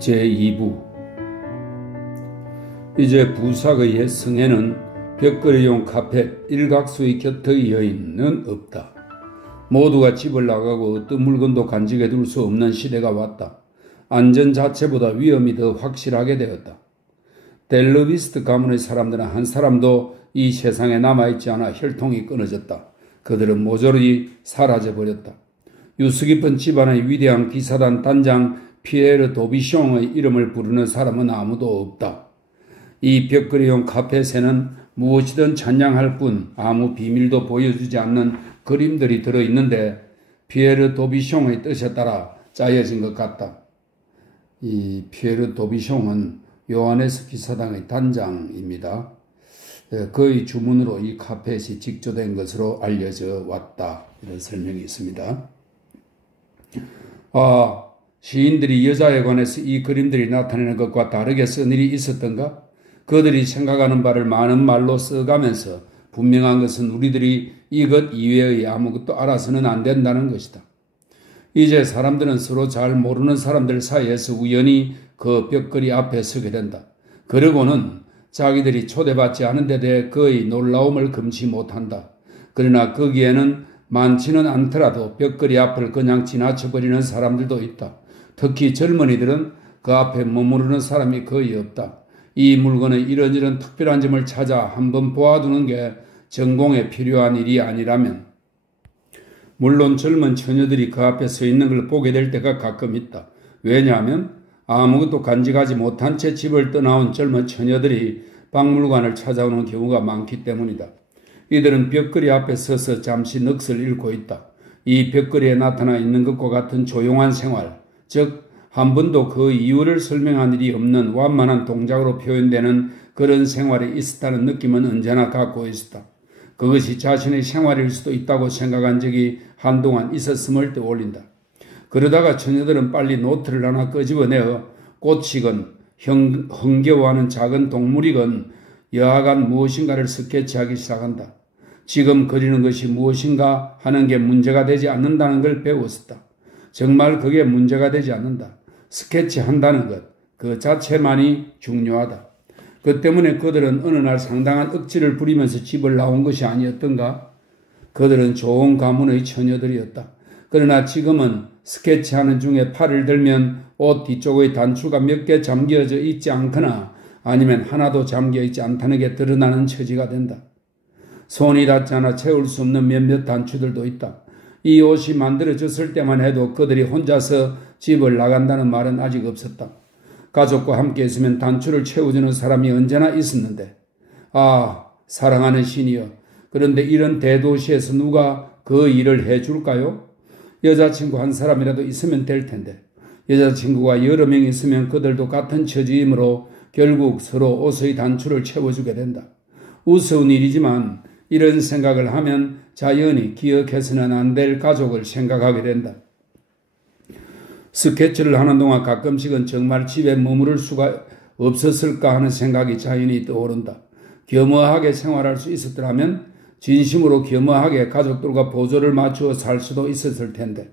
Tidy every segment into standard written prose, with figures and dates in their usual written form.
제2부. 이제 부사의 옛 성에는 벽걸이용 카펫 일각수의 곁의 여인은 없다. 모두가 집을 나가고 어떤 물건도 간직해 둘 수 없는 시대가 왔다. 안전 자체보다 위험이 더 확실하게 되었다. 델르비스트 가문의 사람들은 한 사람도 이 세상에 남아있지 않아 혈통이 끊어졌다. 그들은 모조리 사라져버렸다. 유수 깊은 집안의 위대한 기사단 단장 피에르 도비숑의 이름을 부르는 사람은 아무도 없다. 이 벽걸이용 카펫에는 무엇이든 찬양할 뿐 아무 비밀도 보여주지 않는 그림들이 들어있는데 피에르 도비숑의 뜻에 따라 짜여진 것 같다. 이 피에르 도비숑은 요하네스 기사단의 단장입니다. 그의 주문으로 이 카펫이 직조된 것으로 알려져 왔다. 이런 설명이 있습니다. 시인들이 여자에 관해서 이 그림들이 나타내는 것과 다르게 쓴 일이 있었던가? 그들이 생각하는 바를 많은 말로 써가면서 분명한 것은 우리들이 이것 이외의 아무것도 알아서는 안 된다는 것이다. 이제 사람들은 서로 잘 모르는 사람들 사이에서 우연히 그 벽걸이 앞에 서게 된다. 그러고는 자기들이 초대받지 않은 데 대해 그의 놀라움을 금치 못한다. 그러나 거기에는 많지는 않더라도 벽걸이 앞을 그냥 지나쳐버리는 사람들도 있다. 특히 젊은이들은 그 앞에 머무르는 사람이 거의 없다. 이 물건의 이런저런 특별한 점을 찾아 한번 보아두는 게 전공에 필요한 일이 아니라면, 물론 젊은 처녀들이 그 앞에 서 있는 걸 보게 될 때가 가끔 있다. 왜냐하면 아무것도 간직하지 못한 채 집을 떠나온 젊은 처녀들이 박물관을 찾아오는 경우가 많기 때문이다. 이들은 벽걸이 앞에 서서 잠시 넋을 잃고 있다. 이 벽걸이에 나타나 있는 것과 같은 조용한 생활, 즉 한 번도 그 이유를 설명한 일이 없는 완만한 동작으로 표현되는 그런 생활이 있었다는 느낌은 언제나 갖고 있었다. 그것이 자신의 생활일 수도 있다고 생각한 적이 한동안 있었음을 떠올린다. 그러다가 처녀들은 빨리 노트를 하나 끄집어내어 꽃이건 흥겨워하는 작은 동물이건 여하간 무엇인가를 스케치하기 시작한다. 지금 그리는 것이 무엇인가 하는 게 문제가 되지 않는다는 걸 배웠었다. 정말 그게 문제가 되지 않는다. 스케치한다는 것, 그 자체만이 중요하다. 그 때문에 그들은 어느 날 상당한 억지를 부리면서 집을 나온 것이 아니었던가? 그들은 좋은 가문의 처녀들이었다. 그러나 지금은 스케치하는 중에 팔을 들면 옷 뒤쪽의 단추가 몇 개 잠겨져 있지 않거나 아니면 하나도 잠겨 있지 않다는 게 드러나는 처지가 된다. 손이 닿지 않아 채울 수 없는 몇몇 단추들도 있다. 이 옷이 만들어졌을 때만 해도 그들이 혼자서 집을 나간다는 말은 아직 없었다. 가족과 함께 있으면 단추를 채워주는 사람이 언제나 있었는데, 사랑하는 신이여, 그런데 이런 대도시에서 누가 그 일을 해줄까요? 여자친구 한 사람이라도 있으면 될 텐데, 여자친구가 여러 명 있으면 그들도 같은 처지이므로 결국 서로 옷의 단추를 채워주게 된다. 우스운 일이지만 이런 생각을 하면 자연히 기억해서는 안 될 가족을 생각하게 된다. 스케치를 하는 동안 가끔씩은 정말 집에 머무를 수가 없었을까 하는 생각이 자연히 떠오른다. 겸허하게 생활할 수 있었더라면 진심으로 겸허하게 가족들과 보조를 맞추어 살 수도 있었을 텐데.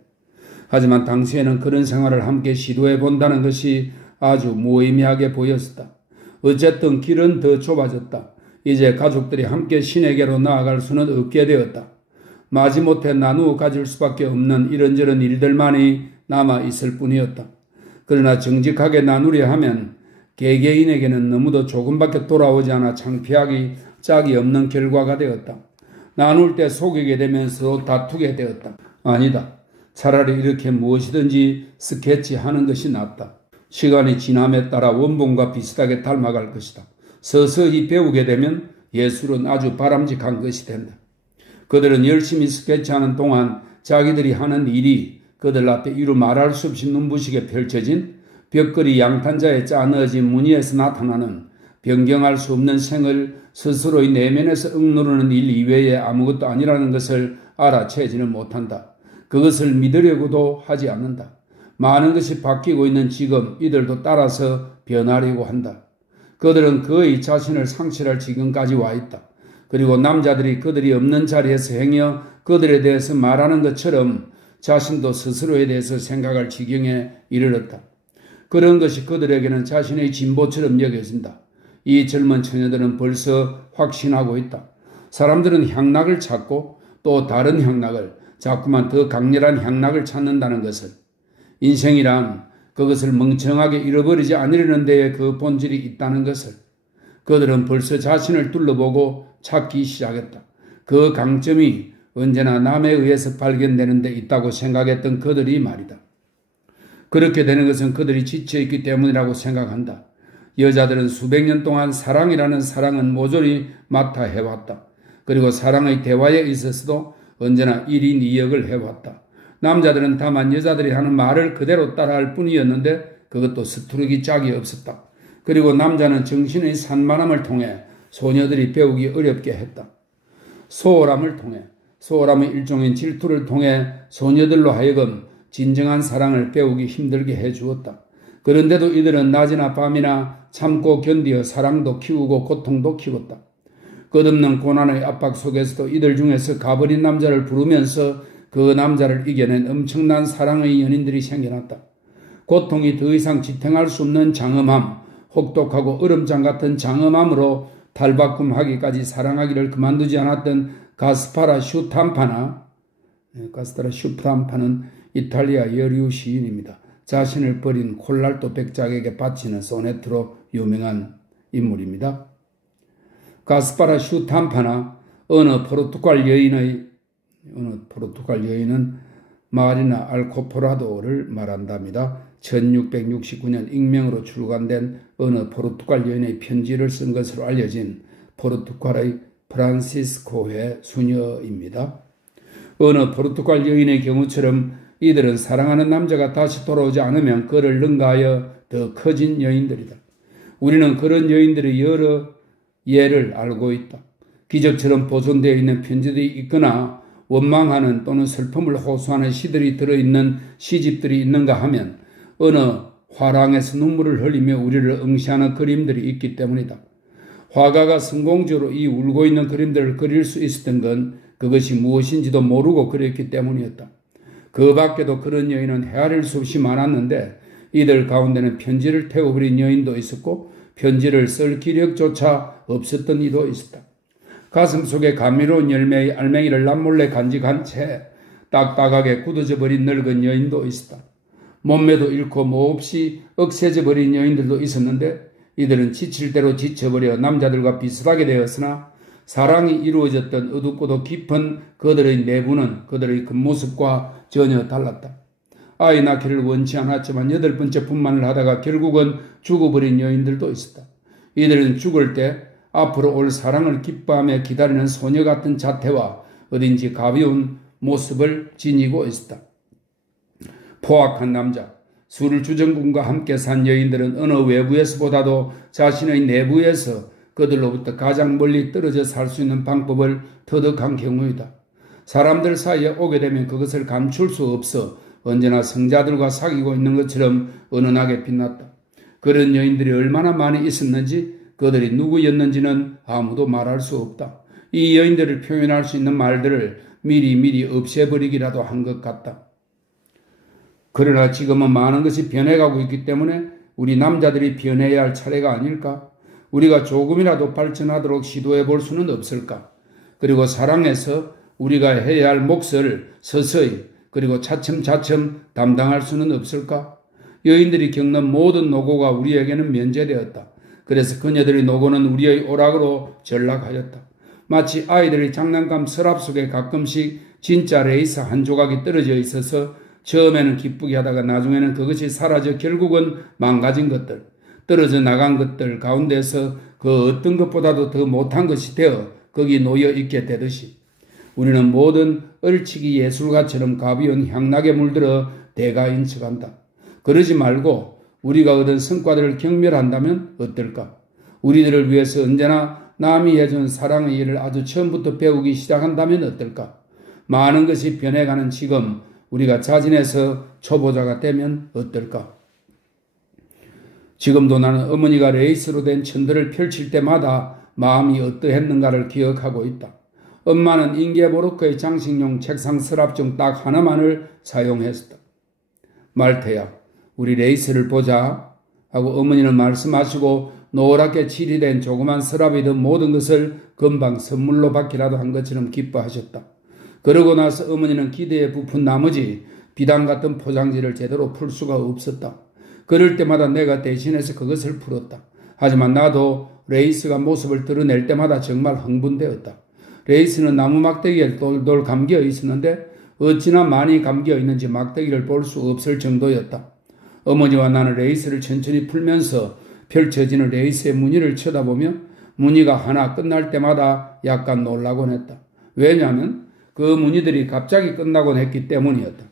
하지만 당시에는 그런 생활을 함께 시도해 본다는 것이 아주 무의미하게 보였었다. 어쨌든 길은 더 좁아졌다. 이제 가족들이 함께 신에게로 나아갈 수는 없게 되었다. 마지못해 나누어 가질 수밖에 없는 이런저런 일들만이 남아 있을 뿐이었다. 그러나 정직하게 나누려 하면 개개인에게는 너무도 조금밖에 돌아오지 않아 창피하기 짝이 없는 결과가 되었다. 나눌 때 속이게 되면서 다투게 되었다. 아니다. 차라리 이렇게 무엇이든지 스케치하는 것이 낫다. 시간이 지남에 따라 원본과 비슷하게 닮아갈 것이다. 서서히 배우게 되면 예술은 아주 바람직한 것이 된다. 그들은 열심히 스케치하는 동안 자기들이 하는 일이 그들 앞에 이루 말할 수 없이 눈부시게 펼쳐진 벽걸이 양탄자에 짜넣어진 무늬에서 나타나는 변경할 수 없는 생을 스스로의 내면에서 억누르는 일 이외에 아무것도 아니라는 것을 알아채지는 못한다. 그것을 믿으려고도 하지 않는다. 많은 것이 바뀌고 있는 지금 이들도 따라서 변하려고 한다. 그들은 그의 자신을 상실할 지경까지 와 있다. 그리고 남자들이 그들이 없는 자리에서 행여 그들에 대해서 말하는 것처럼 자신도 스스로에 대해서 생각할 지경에 이르렀다. 그런 것이 그들에게는 자신의 진보처럼 여겨진다. 이 젊은 처녀들은 벌써 확신하고 있다. 사람들은 향락을 찾고 또 다른 향락을, 자꾸만 더 강렬한 향락을 찾는다는 것을, 인생이란 그것을 멍청하게 잃어버리지 않으려는 데에 그 본질이 있다는 것을 그들은 벌써 자신을 둘러보고 찾기 시작했다. 그 강점이 언제나 남에 의해서 발견되는 데 있다고 생각했던 그들이 말이다. 그렇게 되는 것은 그들이 지쳐있기 때문이라고 생각한다. 여자들은 수백 년 동안 사랑이라는 사랑은 모조리 맡아 해왔다. 그리고 사랑의 대화에 있어서도 언제나 1인 2역을 해왔다. 남자들은 다만 여자들이 하는 말을 그대로 따라할 뿐이었는데 그것도 서투르기 짝이 없었다. 그리고 남자는 정신의 산만함을 통해 소녀들이 배우기 어렵게 했다. 소홀함을 통해, 소홀함의 일종인 질투를 통해 소녀들로 하여금 진정한 사랑을 배우기 힘들게 해주었다. 그런데도 이들은 낮이나 밤이나 참고 견디어 사랑도 키우고 고통도 키웠다. 끝없는 고난의 압박 속에서도 이들 중에서 가버린 남자를 부르면서 그 남자를 이겨낸 엄청난 사랑의 연인들이 생겨났다. 고통이 더 이상 지탱할 수 없는 장엄함, 혹독하고 얼음장 같은 장엄함으로 탈바꿈하기까지 사랑하기를 그만두지 않았던 가스파라 슈프람파는 이탈리아 여류 시인입니다. 자신을 버린 콜랄도 백작에게 바치는 소네트로 유명한 인물입니다. 가스파라 슈탐파나 어느 포르투갈 여인은 마리나 알코포라도를 말한답니다. 1669년 익명으로 출간된 어느 포르투갈 여인의 편지를 쓴 것으로 알려진 포르투갈의 프란시스코회 수녀입니다. 어느 포르투갈 여인의 경우처럼 이들은 사랑하는 남자가 다시 돌아오지 않으면 그를 능가하여 더 커진 여인들이다. 우리는 그런 여인들의 여러 예를 알고 있다. 기적처럼 보존되어 있는 편지들이 있거나 원망하는 또는 슬픔을 호소하는 시들이 들어있는 시집들이 있는가 하면 어느 화랑에서 눈물을 흘리며 우리를 응시하는 그림들이 있기 때문이다. 화가가 성공적으로 이 울고 있는 그림들을 그릴 수 있었던 건 그것이 무엇인지도 모르고 그렸기 때문이었다. 그 밖에도 그런 여인은 헤아릴 수 없이 많았는데 이들 가운데는 편지를 태워버린 여인도 있었고 편지를 쓸 기력조차 없었던 이도 있었다. 가슴 속에 감미로운 열매의 알맹이를 남몰래 간직한 채 딱딱하게 굳어져 버린 늙은 여인도 있었다. 몸매도 잃고 몹시 억세져 버린 여인들도 있었는데 이들은 지칠 대로 지쳐버려 남자들과 비슷하게 되었으나 사랑이 이루어졌던 어둡고도 깊은 그들의 내부는 그들의 겉모습과 전혀 달랐다. 아이 낳기를 원치 않았지만 8번째 분만을 하다가 결국은 죽어버린 여인들도 있었다. 이들은 죽을 때 앞으로 올 사랑을 기뻐하며 기다리는 소녀 같은 자태와 어딘지 가벼운 모습을 지니고 있었다. 포악한 남자, 술주정군과 함께 산 여인들은 어느 외부에서보다도 자신의 내부에서 그들로부터 가장 멀리 떨어져 살 수 있는 방법을 터득한 경우이다. 사람들 사이에 오게 되면 그것을 감출 수 없어 언제나 성자들과 사귀고 있는 것처럼 은은하게 빛났다. 그런 여인들이 얼마나 많이 있었는지 그들이 누구였는지는 아무도 말할 수 없다. 이 여인들을 표현할 수 있는 말들을 미리 없애버리기라도 한 것 같다. 그러나 지금은 많은 것이 변해가고 있기 때문에 우리 남자들이 변해야 할 차례가 아닐까? 우리가 조금이라도 발전하도록 시도해 볼 수는 없을까? 그리고 사랑에서 우리가 해야 할 몫을 서서히 그리고 차츰차츰 담당할 수는 없을까? 여인들이 겪는 모든 노고가 우리에게는 면제되었다. 그래서 그녀들의 노고는 우리의 오락으로 전락하였다. 마치 아이들의 장난감 서랍 속에 가끔씩 진짜 레이스 한 조각이 떨어져 있어서 처음에는 기쁘게 하다가 나중에는 그것이 사라져 결국은 망가진 것들, 떨어져 나간 것들 가운데서 그 어떤 것보다도 더 못한 것이 되어 거기 놓여 있게 되듯이 우리는 모든 얼치기 예술가처럼 가벼운 향락에 물들어 대가인 척한다. 그러지 말고 우리가 얻은 성과들을 경멸한다면 어떨까? 우리들을 위해서 언제나 남이 해준 사랑의 일을 아주 처음부터 배우기 시작한다면 어떨까? 많은 것이 변해가는 지금 우리가 자진해서 초보자가 되면 어떨까? 지금도 나는 어머니가 레이스로 된 천들을 펼칠 때마다 마음이 어떠했는가를 기억하고 있다. 엄마는 잉게보르크의 장식용 책상 서랍 중 딱 하나만을 사용했었다. 말태야, 우리 레이스를 보자 하고 어머니는 말씀하시고 노랗게 칠이된 조그만 서랍이 든 모든 것을 금방 선물로 받기라도 한 것처럼 기뻐하셨다. 그러고 나서 어머니는 기대에 부푼 나머지 비단 같은 포장지를 제대로 풀 수가 없었다. 그럴 때마다 내가 대신해서 그것을 풀었다. 하지만 나도 레이스가 모습을 드러낼 때마다 정말 흥분되었다. 레이스는 나무 막대기에 돌돌 감겨 있었는데 어찌나 많이 감겨 있는지 막대기를 볼 수 없을 정도였다. 어머니와 나는 레이스를 천천히 풀면서 펼쳐지는 레이스의 무늬를 쳐다보며 무늬가 하나 끝날 때마다 약간 놀라곤 했다. 왜냐하면 그 무늬들이 갑자기 끝나곤 했기 때문이었다.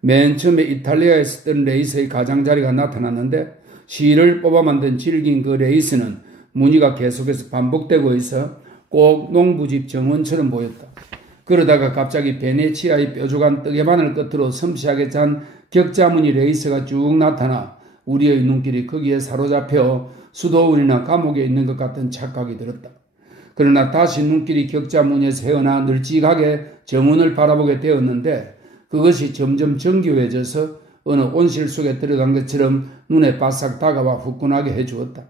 맨 처음에 이탈리아에 쓰던 레이스의 가장자리가 나타났는데 실을 뽑아 만든 질긴 그 레이스는 무늬가 계속해서 반복되고 있어 꼭 농부집 정원처럼 보였다. 그러다가 갑자기 베네치아의 뾰족한 뜨개바늘 끝으로 섬세하게 짠 격자무늬 레이스가 쭉 나타나 우리의 눈길이 거기에 사로잡혀 수도원이나 감옥에 있는 것 같은 착각이 들었다. 그러나 다시 눈길이 격자무늬에서 헤어나 널찍하게 정원을 바라보게 되었는데 그것이 점점 정교해져서 어느 온실 속에 들어간 것처럼 눈에 바싹 다가와 후끈하게 해주었다.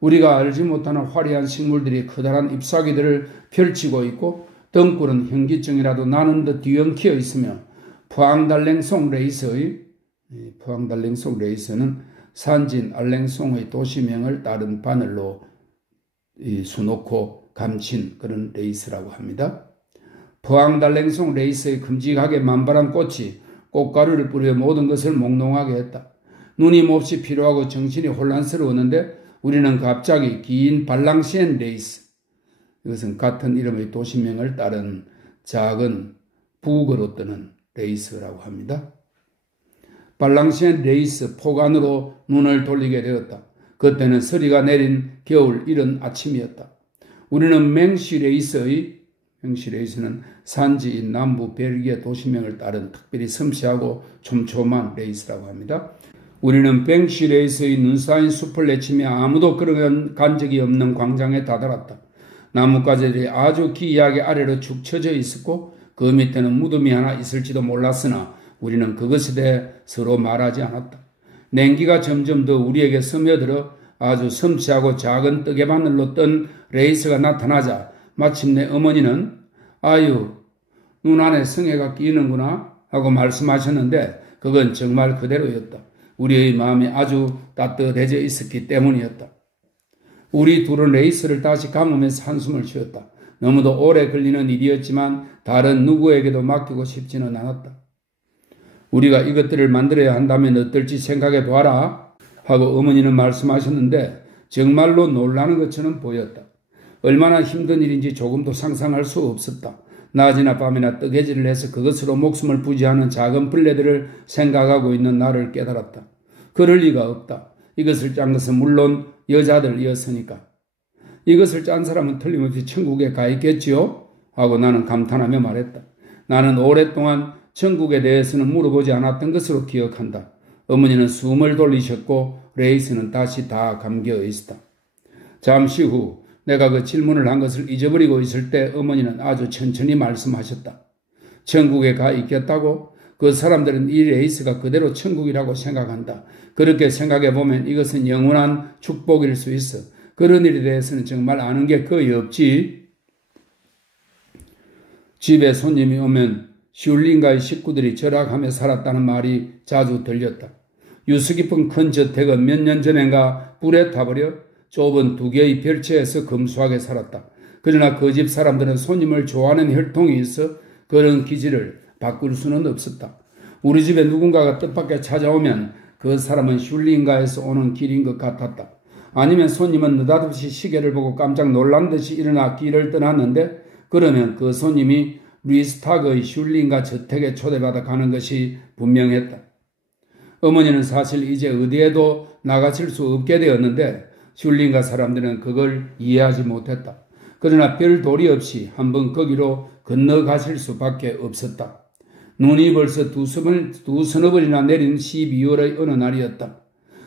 우리가 알지 못하는 화려한 식물들이 커다란 잎사귀들을 펼치고 있고 덩굴은 현기증이라도 나는 듯 뒤엉키어 있으며 포항달랭송 레이스는 산진 알랭송의 도시명을 다른 바늘로 수놓고 감친 그런 레이스라고 합니다. 포항달랭송 레이스의 큼직하게 만발한 꽃이 꽃가루를 뿌려 모든 것을 몽롱하게 했다. 눈이 몹시 피로하고 정신이 혼란스러웠는데 우리는 갑자기 긴 발랑시엔 레이스, 이것은 같은 이름의 도시명을 따른 작은 북으로 뜨는 레이스라고 합니다. 발랑시엔 레이스 폭안으로 눈을 돌리게 되었다. 그때는 서리가 내린 겨울 이른 아침이었다. 우리는 맹시레이스는 산지인 남부 벨기에 도시명을 따른 특별히 섬세하고 촘촘한 레이스라고 합니다. 우리는 맹시레이스의 눈 쌓인 숲을 내치며 아무도 걸어간 적이 없는 광장에 다다랐다. 나뭇가지들이 아주 기이하게 아래로 축 처져 있었고 그 밑에는 무덤이 하나 있을지도 몰랐으나 우리는 그것에 대해 서로 말하지 않았다. 냉기가 점점 더 우리에게 스며들어 아주 섬세하고 작은 뜨개바늘로 뜬 레이스가 나타나자 마침내 어머니는 아유, 눈 안에 성에가 끼이는구나 하고 말씀하셨는데 그건 정말 그대로였다. 우리의 마음이 아주 따뜻해져 있었기 때문이었다. 우리 둘은 레이스를 다시 감으면서 한숨을 쉬었다. 너무도 오래 걸리는 일이었지만 다른 누구에게도 맡기고 싶지는 않았다. 우리가 이것들을 만들어야 한다면 어떨지 생각해 보아라 하고 어머니는 말씀하셨는데 정말로 놀라는 것처럼 보였다. 얼마나 힘든 일인지 조금도 상상할 수 없었다. 낮이나 밤이나 뜨개질을 해서 그것으로 목숨을 부지하는 작은 벌레들을 생각하고 있는 나를 깨달았다. 그럴 리가 없다. 이것을 짠 것은 물론 여자들이었으니까. 이것을 짠 사람은 틀림없이 천국에 가 있겠지요? 하고 나는 감탄하며 말했다. 나는 오랫동안 천국에 대해서는 물어보지 않았던 것으로 기억한다. 어머니는 숨을 돌리셨고 레이스는 다시 다 감겨 있었다. 잠시 후 내가 그 질문을 한 것을 잊어버리고 있을 때 어머니는 아주 천천히 말씀하셨다. 천국에 가 있겠다고? 그 사람들은 이 레이스가 그대로 천국이라고 생각한다. 그렇게 생각해보면 이것은 영원한 축복일 수 있어. 그런 일에 대해서는 정말 아는 게 거의 없지. 집에 손님이 오면 슐링가의 식구들이 절약하며 살았다는 말이 자주 들렸다. 유수 깊은 큰 저택은 몇 년 전엔가 불에 타버려 좁은 두 개의 별채에서 검소하게 살았다. 그러나 그 집 사람들은 손님을 좋아하는 혈통이 있어 그런 기질을 바꿀 수는 없었다. 우리 집에 누군가가 뜻밖에 찾아오면 그 사람은 슐링가에서 오는 길인 것 같았다. 아니면 손님은 느닷없이 시계를 보고 깜짝 놀란 듯이 일어나 길을 떠났는데 그러면 그 손님이 리스타그의 슐링가 저택에 초대받아 가는 것이 분명했다. 어머니는 사실 이제 어디에도 나가실 수 없게 되었는데 슐링가 사람들은 그걸 이해하지 못했다. 그러나 별 도리 없이 한번 거기로 건너가실 수밖에 없었다. 눈이 벌써 두서너 번이나 내린 12월의 어느 날이었다.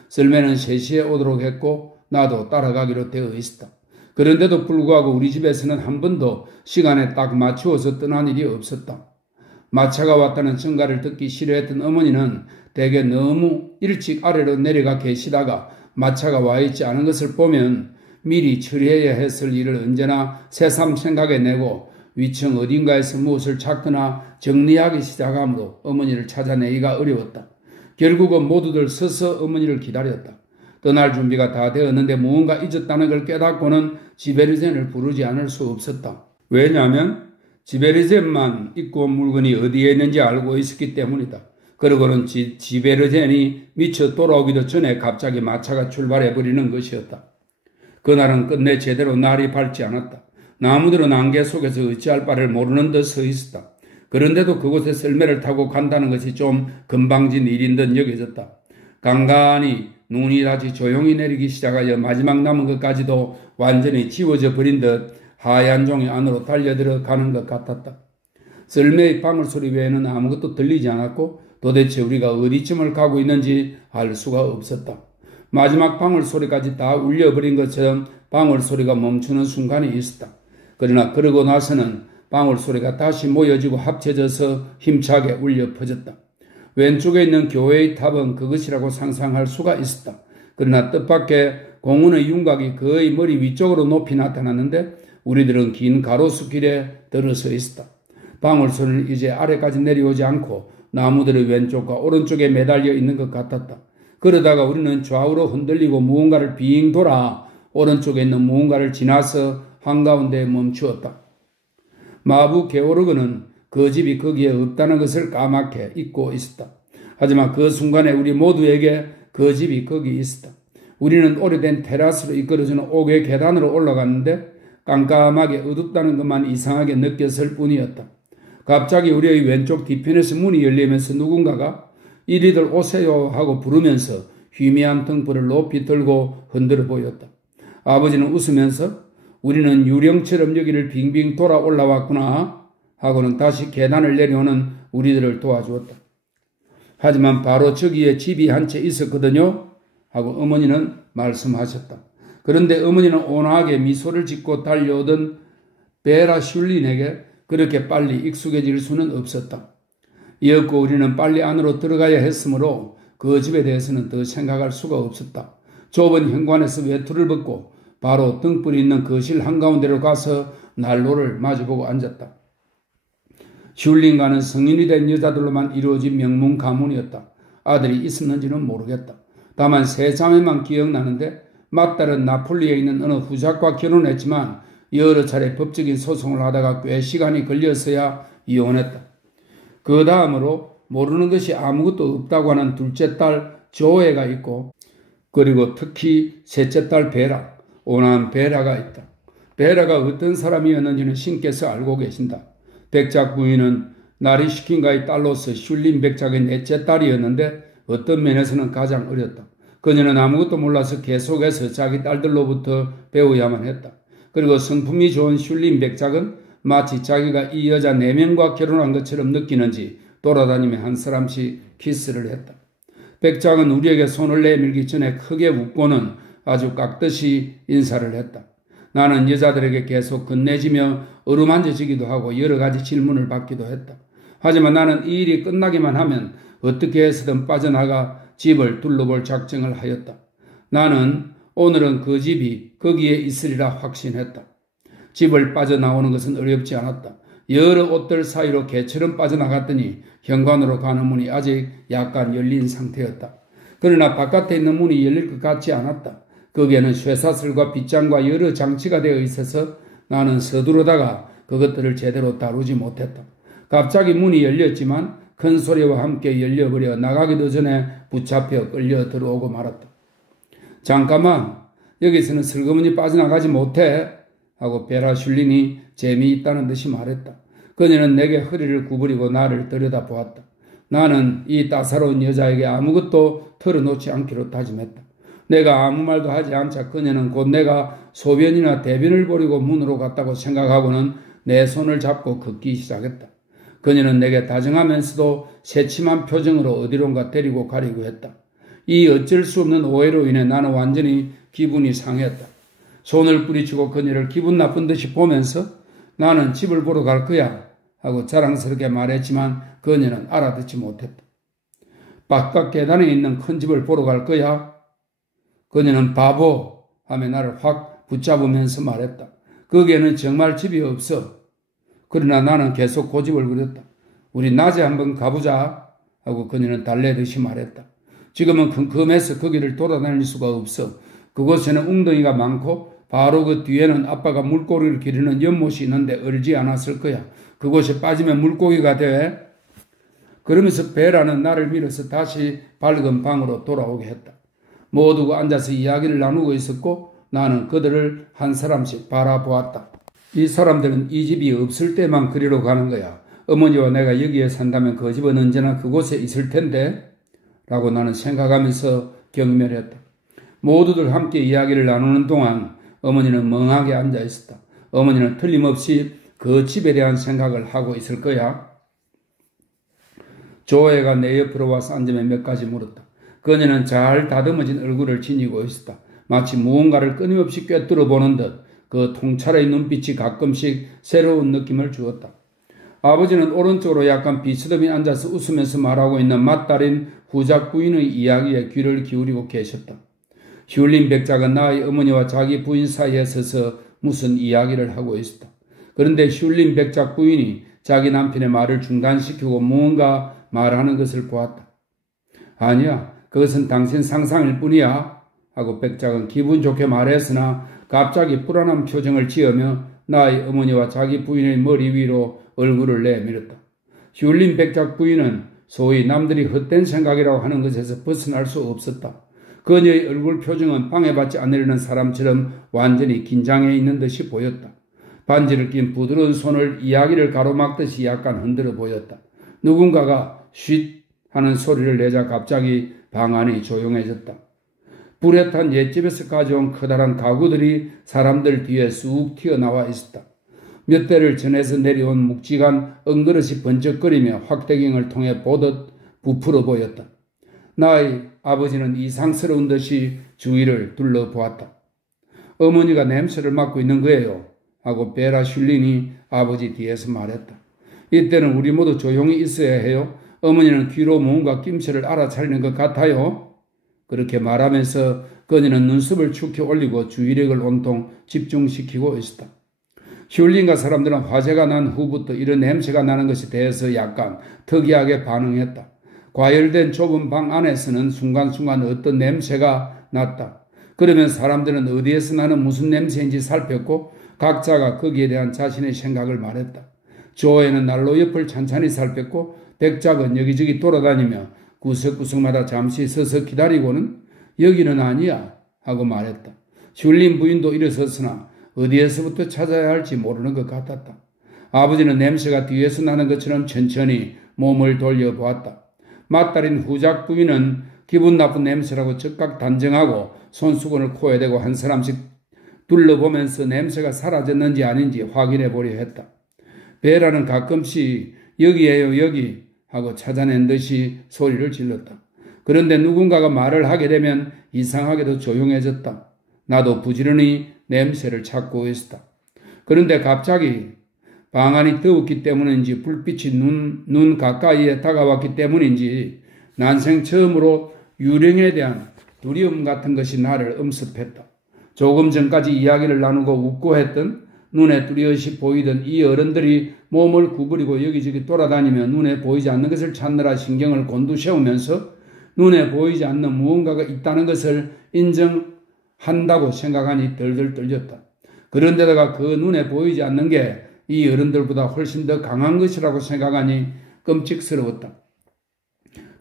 썰매는 3시에 오도록 했고 나도 따라가기로 되어 있었다. 그런데도 불구하고 우리 집에서는 한 번도 시간에 딱 맞추어서 떠난 일이 없었다. 마차가 왔다는 전가를 듣기 싫어했던 어머니는 대개 너무 일찍 아래로 내려가 계시다가 마차가 와 있지 않은 것을 보면 미리 처리해야 했을 일을 언제나 새삼 생각해 내고 위층 어딘가에서 무엇을 찾거나 정리하기 시작하므로 어머니를 찾아내기가 어려웠다. 결국은 모두들 서서 어머니를 기다렸다. 떠날 준비가 다 되었는데 무언가 잊었다는 걸 깨닫고는 지베르젠을 부르지 않을 수 없었다. 왜냐하면 지베르젠만 입고 온 물건이 어디에 있는지 알고 있었기 때문이다. 그러고는 지베르젠이 미처 돌아오기도 전에 갑자기 마차가 출발해버리는 것이었다. 그날은 끝내 제대로 날이 밝지 않았다. 나무들은 안개 속에서 어찌할 바를 모르는 듯 서 있었다. 그런데도 그곳에 썰매를 타고 간다는 것이 좀 금방진 일인 듯 여겨졌다. 간간히 눈이 다시 조용히 내리기 시작하여 마지막 남은 것까지도 완전히 지워져 버린 듯 하얀 종이 안으로 달려들어가는 것 같았다. 썰매의 방울소리 외에는 아무것도 들리지 않았고 도대체 우리가 어디쯤을 가고 있는지 알 수가 없었다. 마지막 방울소리까지 다 울려버린 것처럼 방울소리가 멈추는 순간이 있었다. 그러나 그러고 나서는 방울소리가 다시 모여지고 합쳐져서 힘차게 울려 퍼졌다. 왼쪽에 있는 교회의 탑은 그것이라고 상상할 수가 있었다. 그러나 뜻밖의 공원의 윤곽이 거의 머리 위쪽으로 높이 나타났는데 우리들은 긴 가로수길에 들어서 있었다. 방울소리는 이제 아래까지 내려오지 않고 나무들의 왼쪽과 오른쪽에 매달려 있는 것 같았다. 그러다가 우리는 좌우로 흔들리고 무언가를 빙 돌아 오른쪽에 있는 무언가를 지나서 한가운데에 멈추었다. 마부 게오르그는 그 집이 거기에 없다는 것을 까맣게 잊고 있었다. 하지만 그 순간에 우리 모두에게 그 집이 거기 있었다. 우리는 오래된 테라스로 이끌어주는 옥의 계단으로 올라갔는데 깜깜하게 어둡다는 것만 이상하게 느꼈을 뿐이었다. 갑자기 우리의 왼쪽 뒤편에서 문이 열리면서 누군가가 이리들 오세요 하고 부르면서 희미한 등불을 높이 들고 흔들어 보였다. 아버지는 웃으면서 우리는 유령처럼 여기를 빙빙 돌아 올라왔구나 하고는 다시 계단을 내려오는 우리들을 도와주었다. 하지만 바로 저기에 집이 한 채 있었거든요 하고 어머니는 말씀하셨다. 그런데 어머니는 온화하게 미소를 짓고 달려오던 베라 슐린에게 그렇게 빨리 익숙해질 수는 없었다. 이었고 우리는 빨리 안으로 들어가야 했으므로 그 집에 대해서는 더 생각할 수가 없었다. 좁은 현관에서 외투를 벗고 바로 등불이 있는 거실 한가운데로 가서 난로를 마주보고 앉았다. 슐린가는 성인이 된 여자들로만 이루어진 명문 가문이었다. 아들이 있었는지는 모르겠다. 다만 세 자매만 기억나는데 맏딸은 나폴리에 있는 어느 후작과 결혼했지만 여러 차례 법적인 소송을 하다가 꽤 시간이 걸려서야 이혼했다. 그 다음으로 모르는 것이 아무것도 없다고 하는 둘째 딸 조에가 있고 그리고 특히 셋째 딸 베라, 온화한 베라가 있다. 베라가 어떤 사람이었는지는 신께서 알고 계신다. 백작 부인은 나리시킨가의 딸로서 슐린 백작의 넷째 딸이었는데 어떤 면에서는 가장 어렸다. 그녀는 아무것도 몰라서 계속해서 자기 딸들로부터 배워야만 했다. 그리고 성품이 좋은 슐린 백작은 마치 자기가 이 여자 4명과 결혼한 것처럼 느끼는지 돌아다니며 한 사람씩 키스를 했다. 백작은 우리에게 손을 내밀기 전에 크게 웃고는 아주 깍듯이 인사를 했다. 나는 여자들에게 계속 건네지며 어루만져지기도 하고 여러 가지 질문을 받기도 했다. 하지만 나는 이 일이 끝나기만 하면 어떻게 해서든 빠져나가 집을 둘러볼 작정을 하였다. 나는 오늘은 그 집이 거기에 있으리라 확신했다. 집을 빠져나오는 것은 어렵지 않았다. 여러 옷들 사이로 개처럼 빠져나갔더니 현관으로 가는 문이 아직 약간 열린 상태였다. 그러나 바깥에 있는 문이 열릴 것 같지 않았다. 거기에는 쇠사슬과 빗장과 여러 장치가 되어 있어서 나는 서두르다가 그것들을 제대로 다루지 못했다. 갑자기 문이 열렸지만 큰 소리와 함께 열려버려 나가기도 전에 붙잡혀 끌려 들어오고 말았다. 잠깐만, 여기서는 슬그머니 빠져나가지 못해 하고 베라 슐린이 재미있다는 듯이 말했다. 그녀는 내게 허리를 구부리고 나를 들여다보았다. 나는 이 따사로운 여자에게 아무것도 털어놓지 않기로 다짐했다. 내가 아무 말도 하지 않자 그녀는 곧 내가 소변이나 대변을 버리고 문으로 갔다고 생각하고는 내 손을 잡고 걷기 시작했다. 그녀는 내게 다정하면서도 새침한 표정으로 어디론가 데리고 가려고 했다. 이 어쩔 수 없는 오해로 인해 나는 완전히 기분이 상했다. 손을 뿌리치고 그녀를 기분 나쁜 듯이 보면서 나는 집을 보러 갈 거야 하고 자랑스럽게 말했지만 그녀는 알아듣지 못했다. 바깥 계단에 있는 큰 집을 보러 갈 거야? 그녀는 바보 하며 나를 확 붙잡으면서 말했다. 거기에는 정말 집이 없어. 그러나 나는 계속 고집을 부렸다. 우리 낮에 한번 가보자 하고 그녀는 달래듯이 말했다. 지금은 컴컴해서 거기를 돌아다닐 수가 없어. 그곳에는 웅덩이가 많고 바로 그 뒤에는 아빠가 물고기를 기르는 연못이 있는데 얼지 않았을 거야. 그곳에 빠지면 물고기가 돼. 그러면서 베라는 나를 밀어서 다시 밝은 방으로 돌아오게 했다. 모두가 앉아서 이야기를 나누고 있었고 나는 그들을 한 사람씩 바라보았다. 이 사람들은 이 집이 없을 때만 그리로 가는 거야. 어머니와 내가 여기에 산다면 그 집은 언제나 그곳에 있을 텐데 라고 나는 생각하면서 경멸했다. 모두들 함께 이야기를 나누는 동안 어머니는 멍하게 앉아 있었다. 어머니는 틀림없이 그 집에 대한 생각을 하고 있을 거야. 조애가 내 옆으로 와서 앉으며 몇 가지 물었다. 그녀는 잘 다듬어진 얼굴을 지니고 있었다. 마치 무언가를 끊임없이 꿰뚫어 보는 듯 그 통찰의 눈빛이 가끔씩 새로운 느낌을 주었다. 아버지는 오른쪽으로 약간 비스듬히 앉아서 웃으면서 말하고 있는 맏딸인 후작 부인의 이야기에 귀를 기울이고 계셨다. 휘울린 백작은 나의 어머니와 자기 부인 사이에 서서 무슨 이야기를 하고 있었다. 그런데 휘울린 백작 부인이 자기 남편의 말을 중단시키고 무언가 말하는 것을 보았다. 아니야, 그것은 당신 상상일 뿐이야 하고 백작은 기분 좋게 말했으나 갑자기 불안한 표정을 지으며 나의 어머니와 자기 부인의 머리 위로 얼굴을 내밀었다. 휘울린 백작 부인은 소위 남들이 헛된 생각이라고 하는 것에서 벗어날 수 없었다. 그녀의 얼굴 표정은 방해받지 않으려는 사람처럼 완전히 긴장해 있는 듯이 보였다. 반지를 낀 부드러운 손을 이야기를 가로막듯이 약간 흔들어 보였다. 누군가가 쉿 하는 소리를 내자 갑자기 방 안이 조용해졌다. 불에 탄 옛집에서 가져온 커다란 가구들이 사람들 뒤에 쑥 튀어나와 있었다. 몇 대를 전해서 내려온 묵직한 은그릇이 번쩍거리며 확대경을 통해 보듯 부풀어 보였다. 나의 아버지는 이상스러운 듯이 주위를 둘러보았다. 어머니가 냄새를 맡고 있는 거예요 하고 베라 슐린이 아버지 뒤에서 말했다. 이때는 우리 모두 조용히 있어야 해요. 어머니는 귀로 무언가 낌새를 알아차리는 것 같아요. 그렇게 말하면서 그녀는 눈썹을 축히 올리고 주의력을 온통 집중시키고 있었다. 슐린과 사람들은 화재가 난 후부터 이런 냄새가 나는 것에 대해서 약간 특이하게 반응했다. 과열된 좁은 방 안에서는 순간순간 어떤 냄새가 났다. 그러면 사람들은 어디에서 나는 무슨 냄새인지 살폈고 각자가 거기에 대한 자신의 생각을 말했다. 조애는 난로 옆을 찬찬히 살폈고 백작은 여기저기 돌아다니며 구석구석마다 잠시 서서 기다리고는 여기는 아니야 하고 말했다. 슐린 부인도 일어섰으나 어디에서부터 찾아야 할지 모르는 것 같았다. 아버지는 냄새가 뒤에서 나는 것처럼 천천히 몸을 돌려보았다. 맏딸인 후작 부인은 기분 나쁜 냄새라고 즉각 단정하고 손수건을 코에 대고 한 사람씩 둘러보면서 냄새가 사라졌는지 아닌지 확인해 보려 했다. 베라는 가끔씩 여기에요 여기 하고 찾아낸 듯이 소리를 질렀다. 그런데 누군가가 말을 하게 되면 이상하게도 조용해졌다. 나도 부지런히 냄새를 찾고 있었다. 그런데 갑자기 방 안이 더웠기 때문인지 불빛이 눈 가까이에 다가왔기 때문인지 난생 처음으로 유령에 대한 두려움 같은 것이 나를 엄습했다. 조금 전까지 이야기를 나누고 웃고 했던 눈에 뚜렷이 보이던 이 어른들이 몸을 구부리고 여기저기 돌아다니며 눈에 보이지 않는 것을 찾느라 신경을 곤두세우면서 눈에 보이지 않는 무언가가 있다는 것을 인정한다고 생각하니 덜덜 떨렸다. 그런데다가 그 눈에 보이지 않는 게 이 어른들보다 훨씬 더 강한 것이라고 생각하니 끔찍스러웠다.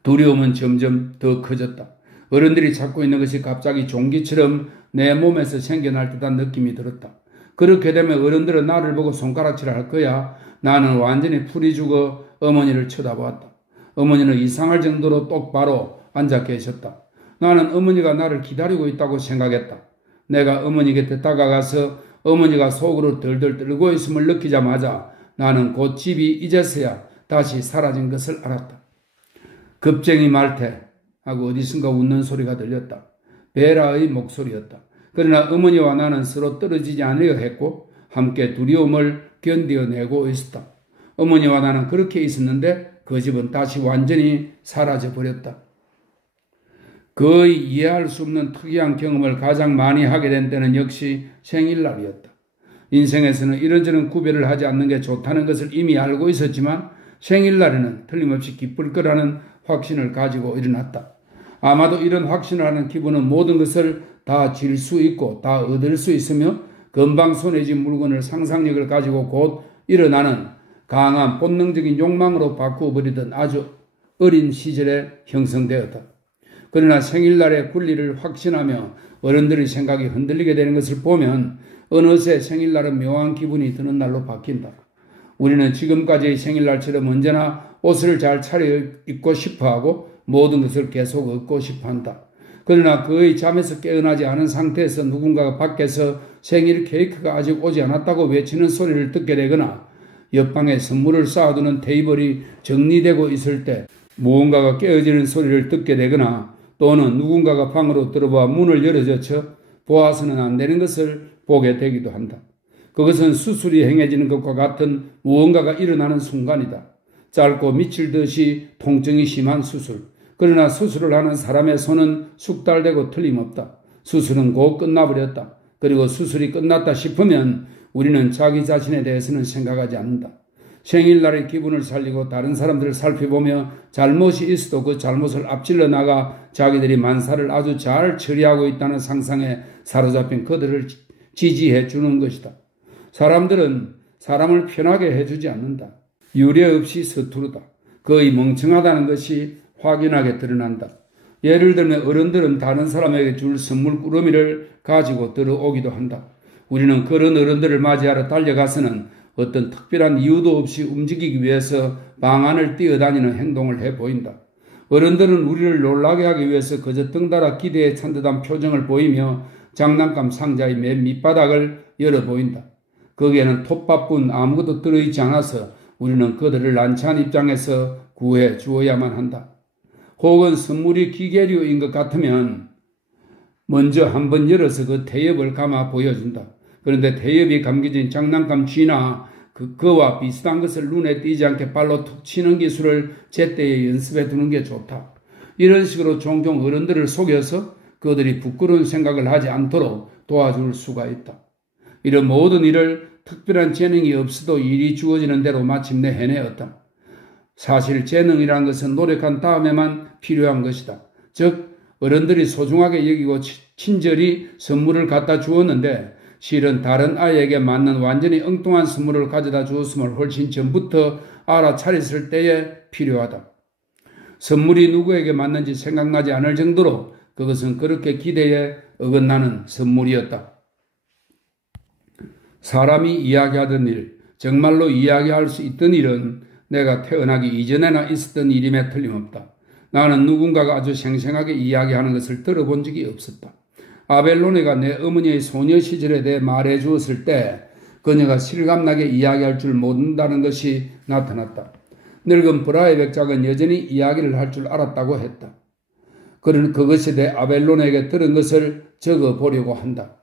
두려움은 점점 더 커졌다. 어른들이 찾고 있는 것이 갑자기 종기처럼 내 몸에서 생겨날 듯한 느낌이 들었다. 그렇게 되면 어른들은 나를 보고 손가락질을 할 거야. 나는 완전히 풀이 죽어 어머니를 쳐다보았다. 어머니는 이상할 정도로 똑바로 앉아 계셨다. 나는 어머니가 나를 기다리고 있다고 생각했다. 내가 어머니 곁에 다가가서 어머니가 속으로 덜덜 떨고 있음을 느끼자마자 나는 곧 집이 이제서야 다시 사라진 것을 알았다. 겁쟁이 말태 하고 어디선가 웃는 소리가 들렸다. 베라의 목소리였다. 그러나 어머니와 나는 서로 떨어지지 않으려 했고 함께 두려움을 견뎌내고 있었다. 어머니와 나는 그렇게 있었는데 그 집은 다시 완전히 사라져 버렸다. 거의 이해할 수 없는 특이한 경험을 가장 많이 하게 된 때는 역시 생일날이었다. 인생에서는 이런저런 구별을 하지 않는 게 좋다는 것을 이미 알고 있었지만 생일날에는 틀림없이 기쁠 거라는 확신을 가지고 일어났다. 아마도 이런 확신을 하는 기분은 모든 것을 다 질 수 있고 다 얻을 수 있으며 금방 손에 쥔 물건을 상상력을 가지고 곧 일어나는 강한 본능적인 욕망으로 바꾸어버리던 아주 어린 시절에 형성되었다. 그러나 생일날의 권리를 확신하며 어른들의 생각이 흔들리게 되는 것을 보면 어느새 생일날은 묘한 기분이 드는 날로 바뀐다. 우리는 지금까지의 생일날처럼 언제나 옷을 잘 차려입고 싶어하고 모든 것을 계속 얻고 싶어한다. 그러나 그의 잠에서 깨어나지 않은 상태에서 누군가가 밖에서 생일 케이크가 아직 오지 않았다고 외치는 소리를 듣게 되거나 옆방에 선물을 쌓아두는 테이블이 정리되고 있을 때 무언가가 깨어지는 소리를 듣게 되거나 또는 누군가가 방으로 들어와 문을 열어젖혀 보아서는 안 되는 것을 보게 되기도 한다. 그것은 수술이 행해지는 것과 같은 무언가가 일어나는 순간이다. 짧고 미칠 듯이 통증이 심한 수술. 그러나 수술을 하는 사람의 손은 숙달되고 틀림없다. 수술은 곧 끝나버렸다. 그리고 수술이 끝났다 싶으면 우리는 자기 자신에 대해서는 생각하지 않는다. 생일날의 기분을 살리고 다른 사람들을 살펴보며 잘못이 있어도 그 잘못을 앞질러 나가 자기들이 만사를 아주 잘 처리하고 있다는 상상에 사로잡힌 그들을 지지해 주는 것이다. 사람들은 사람을 편하게 해주지 않는다. 유례 없이 서투르다. 거의 멍청하다는 것이 확연하게 드러난다. 예를 들면 어른들은 다른 사람에게 줄 선물 꾸러미를 가지고 들어오기도 한다. 우리는 그런 어른들을 맞이하러 달려가서는 어떤 특별한 이유도 없이 움직이기 위해서 방 안을 뛰어다니는 행동을 해 보인다. 어른들은 우리를 놀라게 하기 위해서 그저 덩달아 기대에 찬 듯한 표정을 보이며 장난감 상자의 맨 밑바닥을 열어 보인다. 거기에는 톱밥뿐 아무것도 들어있지 않아서 우리는 그들을 난처한 입장에서 구해 주어야만 한다. 혹은 선물이 기계류인 것 같으면 먼저 한번 열어서 그 태엽을 감아 보여준다. 그런데 태엽이 감겨진 장난감 쥐나 그와 비슷한 것을 눈에 띄지 않게 발로 툭 치는 기술을 제때에 연습해 두는 게 좋다. 이런 식으로 종종 어른들을 속여서 그들이 부끄러운 생각을 하지 않도록 도와줄 수가 있다. 이런 모든 일을 특별한 재능이 없어도 일이 주어지는 대로 마침내 해내었다. 사실 재능이라는 것은 노력한 다음에만 필요한 것이다. 즉 어른들이 소중하게 여기고 친절히 선물을 갖다 주었는데 실은 다른 아이에게 맞는 완전히 엉뚱한 선물을 가져다 주었음을 훨씬 전부터 알아차렸을 때에 필요하다. 선물이 누구에게 맞는지 생각나지 않을 정도로 그것은 그렇게 기대에 어긋나는 선물이었다. 사람이 이야기하던 일, 정말로 이야기할 수 있던 일은 내가 태어나기 이전에나 있었던 일임에 틀림없다. 나는 누군가가 아주 생생하게 이야기하는 것을 들어본 적이 없었다. 아벨로네가 내 어머니의 소녀 시절에 대해 말해 주었을 때 그녀가 실감나게 이야기할 줄 모른다는 것이 나타났다. 늙은 브라의 백작은 여전히 이야기를 할 줄 알았다고 했다. 그는 그것에 대해 아벨로네에게 들은 것을 적어보려고 한다.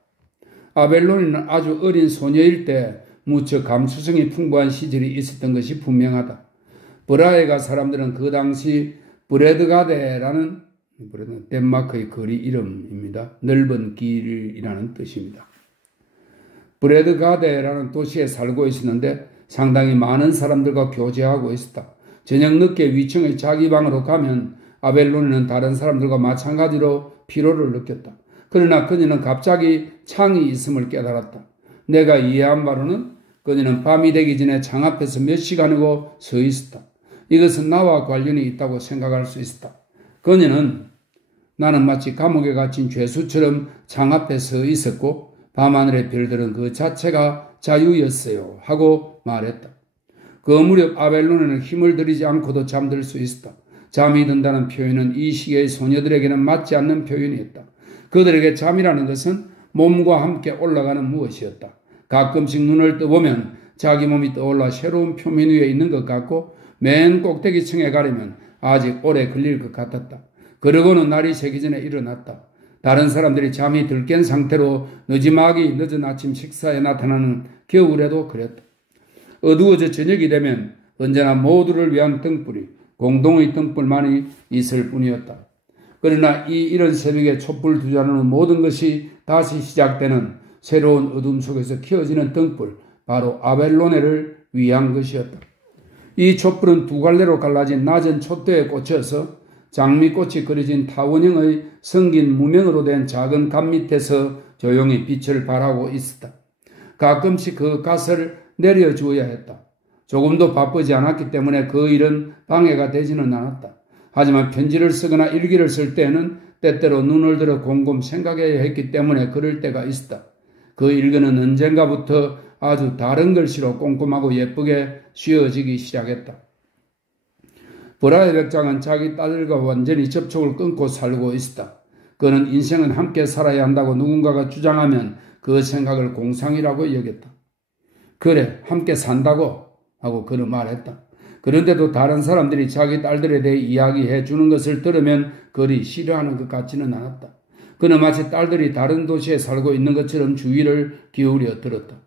아벨로네는 아주 어린 소녀일 때 무척 감수성이 풍부한 시절이 있었던 것이 분명하다. 브라에가 사람들은 그 당시 브레드가데라는 덴마크의 거리 이름입니다. 넓은 길이라는 뜻입니다. 브레드가데라는 도시에 살고 있었는데 상당히 많은 사람들과 교제하고 있었다. 저녁 늦게 위층의 자기 방으로 가면 아벨로네는 다른 사람들과 마찬가지로 피로를 느꼈다. 그러나 그녀는 갑자기 창이 있음을 깨달았다. 내가 이해한 바로는 그녀는 밤이 되기 전에 창 앞에서 몇 시간이고 서 있었다. 이것은 나와 관련이 있다고 생각할 수 있었다. 그녀는 나는 마치 감옥에 갇힌 죄수처럼 창 앞에 서 있었고 밤하늘의 별들은 그 자체가 자유였어요 하고 말했다. 그 무렵 아벨로네는 힘을 들이지 않고도 잠들 수 있었다. 잠이 든다는 표현은 이 시기의 소녀들에게는 맞지 않는 표현이었다. 그들에게 잠이라는 것은 몸과 함께 올라가는 무엇이었다. 가끔씩 눈을 떠보면 자기 몸이 떠올라 새로운 표면 위에 있는 것 같고 맨 꼭대기층에 가려면 아직 오래 걸릴 것 같았다. 그러고는 날이 새기 전에 일어났다. 다른 사람들이 잠이 들 깬 상태로 늦지막이 늦은 아침 식사에 나타나는 겨울에도 그랬다. 어두워져 저녁이 되면 언제나 모두를 위한 등불이 공동의 등불만이 있을 뿐이었다. 그러나 이른 새벽에 촛불 두 잔으로 모든 것이 다시 시작되는 새로운 어둠 속에서 켜지는 등불, 바로 아벨로네를 위한 것이었다. 이 촛불은 두 갈래로 갈라진 낮은 촛대에 꽂혀서 장미꽃이 그려진 타원형의 성긴 무명으로 된 작은 갓 밑에서 조용히 빛을 발하고 있었다. 가끔씩 그 갓을 내려주어야 했다. 조금도 바쁘지 않았기 때문에 그 일은 방해가 되지는 않았다. 하지만 편지를 쓰거나 일기를 쓸 때는 때때로 눈을 들어 곰곰 생각해야 했기 때문에 그럴 때가 있었다. 그 일기는 언젠가부터 아주 다른 글씨로 꼼꼼하고 예쁘게 씌워지기 시작했다. 브라의 백작은 자기 딸들과 완전히 접촉을 끊고 살고 있었다. 그는 인생은 함께 살아야 한다고 누군가가 주장하면 그 생각을 공상이라고 여겼다. 그래, 함께 산다고 하고 그는 말했다. 그런데도 다른 사람들이 자기 딸들에 대해 이야기해 주는 것을 들으면 그리 싫어하는 것 같지는 않았다. 그는 마치 딸들이 다른 도시에 살고 있는 것처럼 주의를 기울여 들었다.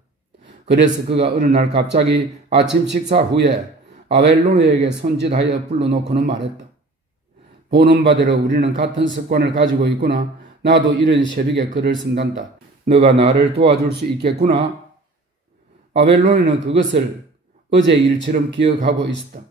그래서 그가 어느 날 갑자기 아침 식사 후에 아벨로네에게 손짓하여 불러놓고는 말했다. 보는 바대로 우리는 같은 습관을 가지고 있구나. 나도 이런 새벽에 글을 쓴단다. 너가 나를 도와줄 수 있겠구나. 아벨로네는 그것을 어제 일처럼 기억하고 있었다.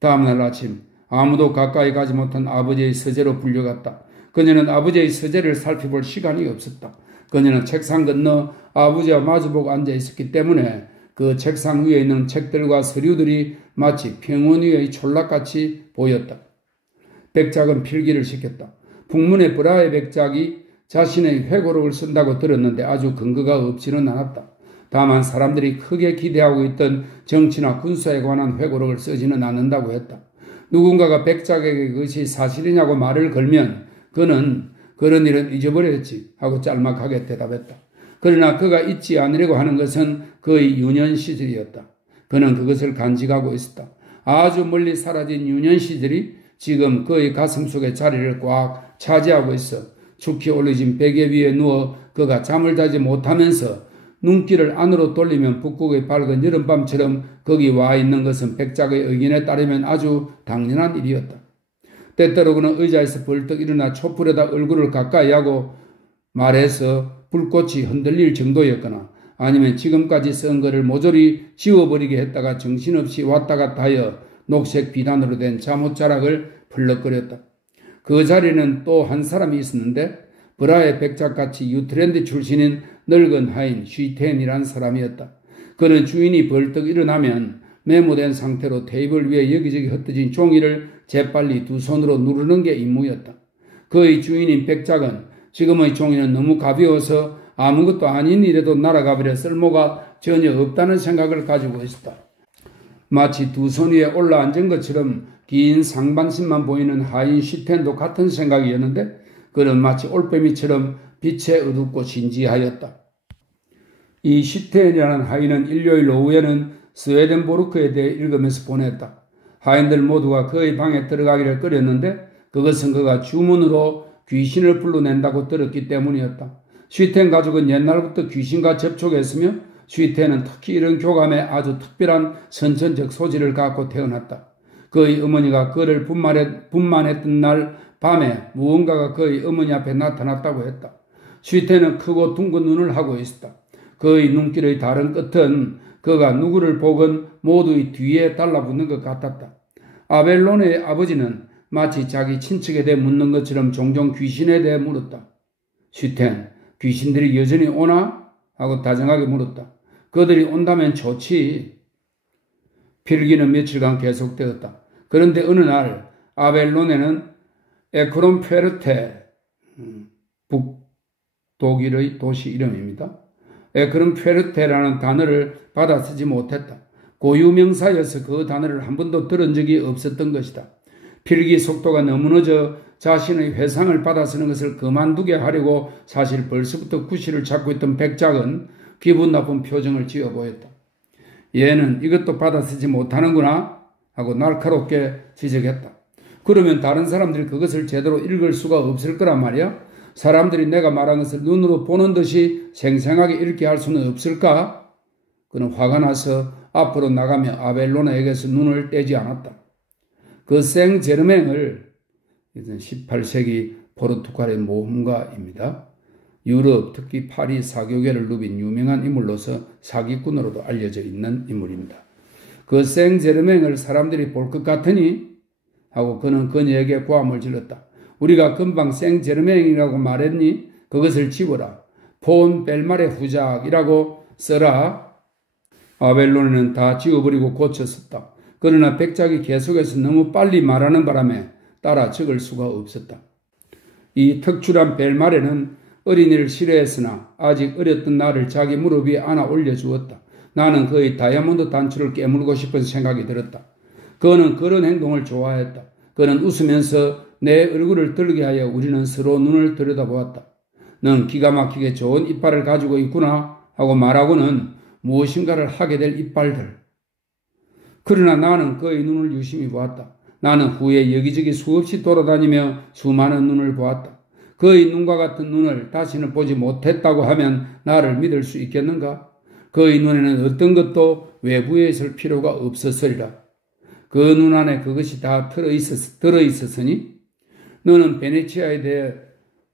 다음날 아침 아무도 가까이 가지 못한 아버지의 서재로 불려갔다. 그녀는 아버지의 서재를 살펴볼 시간이 없었다. 그녀는 책상 건너 아버지와 마주보고 앉아 있었기 때문에 그 책상 위에 있는 책들과 서류들이 마치 평원 위의 촌락같이 보였다. 백작은 필기를 시켰다. 북문의 브라의 백작이 자신의 회고록을 쓴다고 들었는데 아주 근거가 없지는 않았다. 다만 사람들이 크게 기대하고 있던 정치나 군사에 관한 회고록을 쓰지는 않는다고 했다. 누군가가 백작에게 그것이 사실이냐고 말을 걸면 그는 그런 일은 잊어버렸지 하고 짤막하게 대답했다. 그러나 그가 잊지 않으려고 하는 것은 그의 유년 시절이었다. 그는 그것을 간직하고 있었다. 아주 멀리 사라진 유년 시절이 지금 그의 가슴 속에 자리를 꽉 차지하고 있어 축히 올려진 베개 위에 누워 그가 잠을 자지 못하면서 눈길을 안으로 돌리면 북극의 밝은 여름밤처럼 거기 와 있는 것은 백작의 의견에 따르면 아주 당연한 일이었다. 때때로 그는 의자에서 벌떡 일어나 촛불에다 얼굴을 가까이 하고 말해서 불꽃이 흔들릴 정도였거나 아니면 지금까지 쓴 것을 모조리 지워버리게 했다가 정신없이 왔다 갔다 하여 녹색 비단으로 된 잠옷자락을 펄럭거렸다. 그 자리에는 또 한 사람이 있었는데 브라의 백작같이 유트랜드 출신인 늙은 하인 쉬텐이란 사람이었다. 그는 주인이 벌떡 일어나면 메모된 상태로 테이블 위에 여기저기 흩어진 종이를 재빨리 두 손으로 누르는 게 임무였다. 그의 주인인 백작은 지금의 종이는 너무 가벼워서 아무것도 아닌 일에도 날아가버려 쓸모가 전혀 없다는 생각을 가지고 있었다. 마치 두 손 위에 올라앉은 것처럼 긴 상반신만 보이는 하인 쉬텐도 같은 생각이었는데 그는 마치 올빼미처럼 빛에 어둡고 진지하였다. 이 쉬텐이라는 하인은 일요일 오후에는 스웨덴보르크에 대해 읽으면서 보냈다. 하인들 모두가 그의 방에 들어가기를 꺼렸는데 그것은 그가 주문으로 귀신을 불러낸다고 들었기 때문이었다. 쉬텐 가족은 옛날부터 귀신과 접촉했으며 쉬텐은 특히 이런 교감에 아주 특별한 선천적 소질을 갖고 태어났다. 그의 어머니가 그를 분만했던 날 밤에 무언가가 그의 어머니 앞에 나타났다고 했다. 쉬텐은 크고 둥근 눈을 하고 있었다. 그의 눈길의 다른 끝은 그가 누구를 보건 모두의 뒤에 달라붙는 것 같았다. 아벨로네의 아버지는 마치 자기 친척에 대해 묻는 것처럼 종종 귀신에 대해 물었다. 쉬텐, 귀신들이 여전히 오나? 하고 다정하게 물었다. 그들이 온다면 좋지. 필기는 며칠간 계속되었다. 그런데 어느 날 아벨로네는 에크롬페르테, 북독일의 도시 이름입니다. 에크롬페르테라는 단어를 받아 쓰지 못했다. 고유명사여서 그 단어를 한 번도 들은 적이 없었던 것이다. 필기 속도가 너무 늦어 자신의 회상을 받아 쓰는 것을 그만두게 하려고 사실 벌써부터 구실을 찾고 있던 백작은 기분 나쁜 표정을 지어 보였다. 얘는 이것도 받아 쓰지 못하는구나 하고 날카롭게 지적했다. 그러면 다른 사람들이 그것을 제대로 읽을 수가 없을 거란 말이야? 사람들이 내가 말한 것을 눈으로 보는 듯이 생생하게 읽게 할 수는 없을까? 그는 화가 나서 앞으로 나가며 아벨로나에게서 눈을 떼지 않았다. 그 생제르맹을 18세기 포르투갈의 모험가입니다. 유럽, 특히 파리 사교계를 누빈 유명한 인물로서 사기꾼으로도 알려져 있는 인물입니다. 그 생제르맹을 사람들이 볼 것 같으니 하고 그는 그녀에게 고함을 질렀다. 우리가 금방 생제르맹이라고 말했니? 그것을 지워라. 폰 벨말의 후작이라고 써라. 아벨로나는 다 지워버리고 고쳤었다. 그러나 백작이 계속해서 너무 빨리 말하는 바람에 따라 적을 수가 없었다. 이 특출한 벨말에는 어린이를 싫어했으나 아직 어렸던 나를 자기 무릎 위에 안아 올려주었다. 나는 그의 다이아몬드 단추를 깨물고 싶은 생각이 들었다. 그는 그런 행동을 좋아했다. 그는 웃으면서 내 얼굴을 들게 하여 우리는 서로 눈을 들여다보았다. 넌 기가 막히게 좋은 이빨을 가지고 있구나 하고 말하고는 무엇인가를 하게 될 이빨들. 그러나 나는 그의 눈을 유심히 보았다. 나는 후에 여기저기 수없이 돌아다니며 수많은 눈을 보았다. 그의 눈과 같은 눈을 다시는 보지 못했다고 하면 나를 믿을 수 있겠는가? 그의 눈에는 어떤 것도 외부에 있을 필요가 없었으리라. 그 눈 안에 그것이 다 들어있었으니? 너는 베네치아에 대해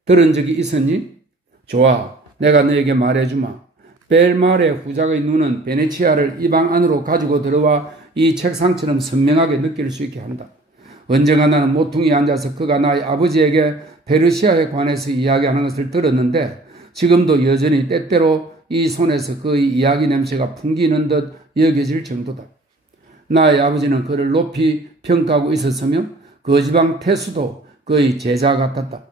들은 적이 있었니? 좋아, 내가 너에게 말해주마. 벨말의 후작의 눈은 베네치아를 이 방 안으로 가지고 들어와 이 책상처럼 선명하게 느낄 수 있게 한다. 언젠가 나는 모퉁이에 앉아서 그가 나의 아버지에게 페르시아에 관해서 이야기하는 것을 들었는데 지금도 여전히 때때로 이 손에서 그의 이야기 냄새가 풍기는 듯 여겨질 정도다. 나의 아버지는 그를 높이 평가하고 있었으며 그 지방 태수도 그의 제자 같았다.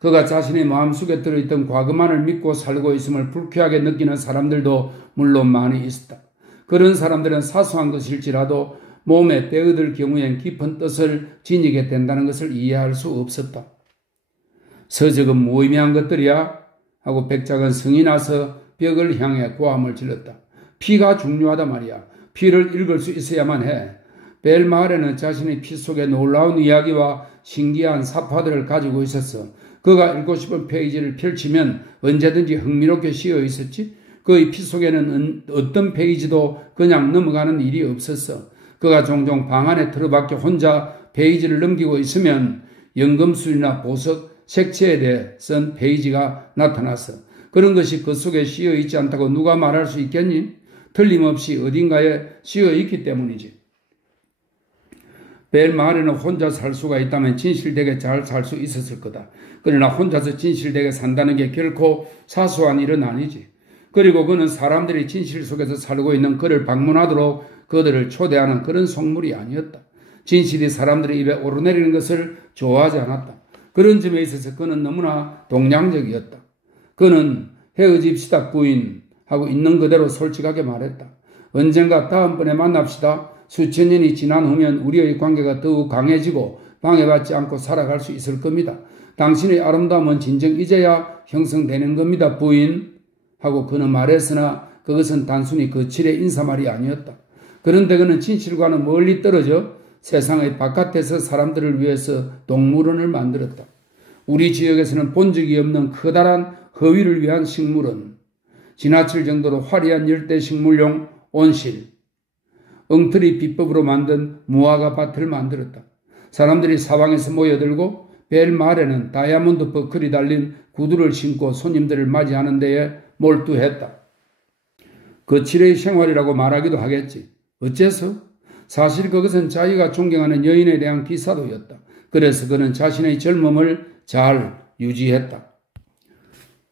그가 자신의 마음속에 들어있던 과거만을 믿고 살고 있음을 불쾌하게 느끼는 사람들도 물론 많이 있었다. 그런 사람들은 사소한 것일지라도 몸에 빼어들 경우엔 깊은 뜻을 지니게 된다는 것을 이해할 수 없었다. 서적은 무의미한 것들이야? 하고 백작은 성이 나서 벽을 향해 고함을 질렀다. 피가 중요하다 말이야. 피를 읽을 수 있어야만 해. 벨마르는 자신의 피 속에 놀라운 이야기와 신기한 사파들을 가지고 있었어. 그가 읽고 싶은 페이지를 펼치면 언제든지 흥미롭게 씌어 있었지. 그의 피 속에는 어떤 페이지도 그냥 넘어가는 일이 없었어. 그가 종종 방 안에 틀어박혀 혼자 페이지를 넘기고 있으면 연금술이나 보석, 색채에 대해 쓴 페이지가 나타났어. 그런 것이 그 속에 씌어 있지 않다고 누가 말할 수 있겠니? 틀림없이 어딘가에 씌어 있기 때문이지. 벨마르는 혼자 살 수가 있다면 진실되게 잘 살 수 있었을 거다. 그러나 혼자서 진실되게 산다는 게 결코 사소한 일은 아니지. 그리고 그는 사람들이 진실 속에서 살고 있는 그를 방문하도록 그들을 초대하는 그런 속물이 아니었다. 진실이 사람들의 입에 오르내리는 것을 좋아하지 않았다. 그런 점에 있어서 그는 너무나 동양적이었다. 그는 헤어집시다 부인 하고 있는 그대로 솔직하게 말했다. 언젠가 다음번에 만납시다. 수천 년이 지난 후면 우리의 관계가 더욱 강해지고 방해받지 않고 살아갈 수 있을 겁니다. 당신의 아름다움은 진정 이제야 형성되는 겁니다 부인 하고 그는 말했으나 그것은 단순히 거칠의 인사말이 아니었다. 그런데 그는 진실과는 멀리 떨어져 세상의 바깥에서 사람들을 위해서 동물원을 만들었다. 우리 지역에서는 본 적이 없는 커다란 허위를 위한 식물원, 지나칠 정도로 화려한 열대식물용 온실, 엉터리 비법으로 만든 무화과 밭을 만들었다. 사람들이 사방에서 모여들고 벨말에는 다이아몬드 버클이 달린 구두를 신고 손님들을 맞이하는 데에 몰두했다. 거칠의 생활이라고 말하기도 하겠지. 어째서? 사실 그것은 자기가 존경하는 여인에 대한 기사도였다. 그래서 그는 자신의 젊음을 잘 유지했다.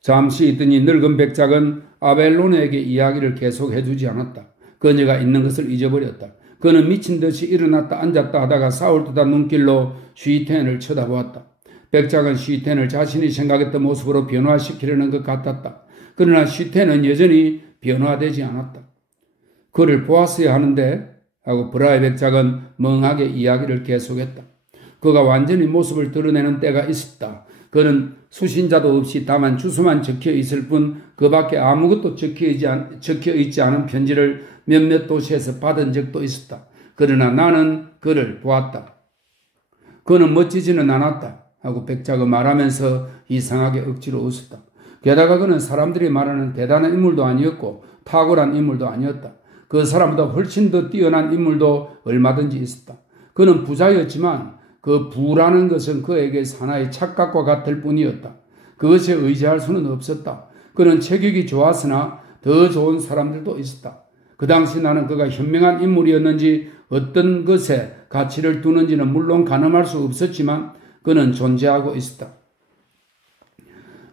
잠시 있더니 늙은 백작은 아벨로나에게 이야기를 계속해주지 않았다. 그녀가 있는 것을 잊어버렸다. 그는 미친 듯이 일어났다 앉았다 하다가 싸울 듯한 눈길로 쉬텐을 쳐다보았다. 백작은 쉬텐을 자신이 생각했던 모습으로 변화시키려는 것 같았다. 그러나 쉬텐은 여전히 변화되지 않았다. 그를 보았어야 하는데 하고 브라의 백작은 멍하게 이야기를 계속했다. 그가 완전히 모습을 드러내는 때가 있었다. 그는 수신자도 없이 다만 주소만 적혀 있을 뿐 그 밖에 아무것도 적혀 있지 않은 편지를 몇몇 도시에서 받은 적도 있었다. 그러나 나는 그를 보았다. 그는 멋지지는 않았다 하고 백작은 말하면서 이상하게 억지로 웃었다. 게다가 그는 사람들이 말하는 대단한 인물도 아니었고 탁월한 인물도 아니었다. 그 사람보다 훨씬 더 뛰어난 인물도 얼마든지 있었다. 그는 부자였지만 그 부라는 것은 그에게 하나의 착각과 같을 뿐이었다. 그것에 의지할 수는 없었다. 그는 체격이 좋았으나 더 좋은 사람들도 있었다. 그 당시 나는 그가 현명한 인물이었는지 어떤 것에 가치를 두는지는 물론 가늠할 수 없었지만 그는 존재하고 있었다.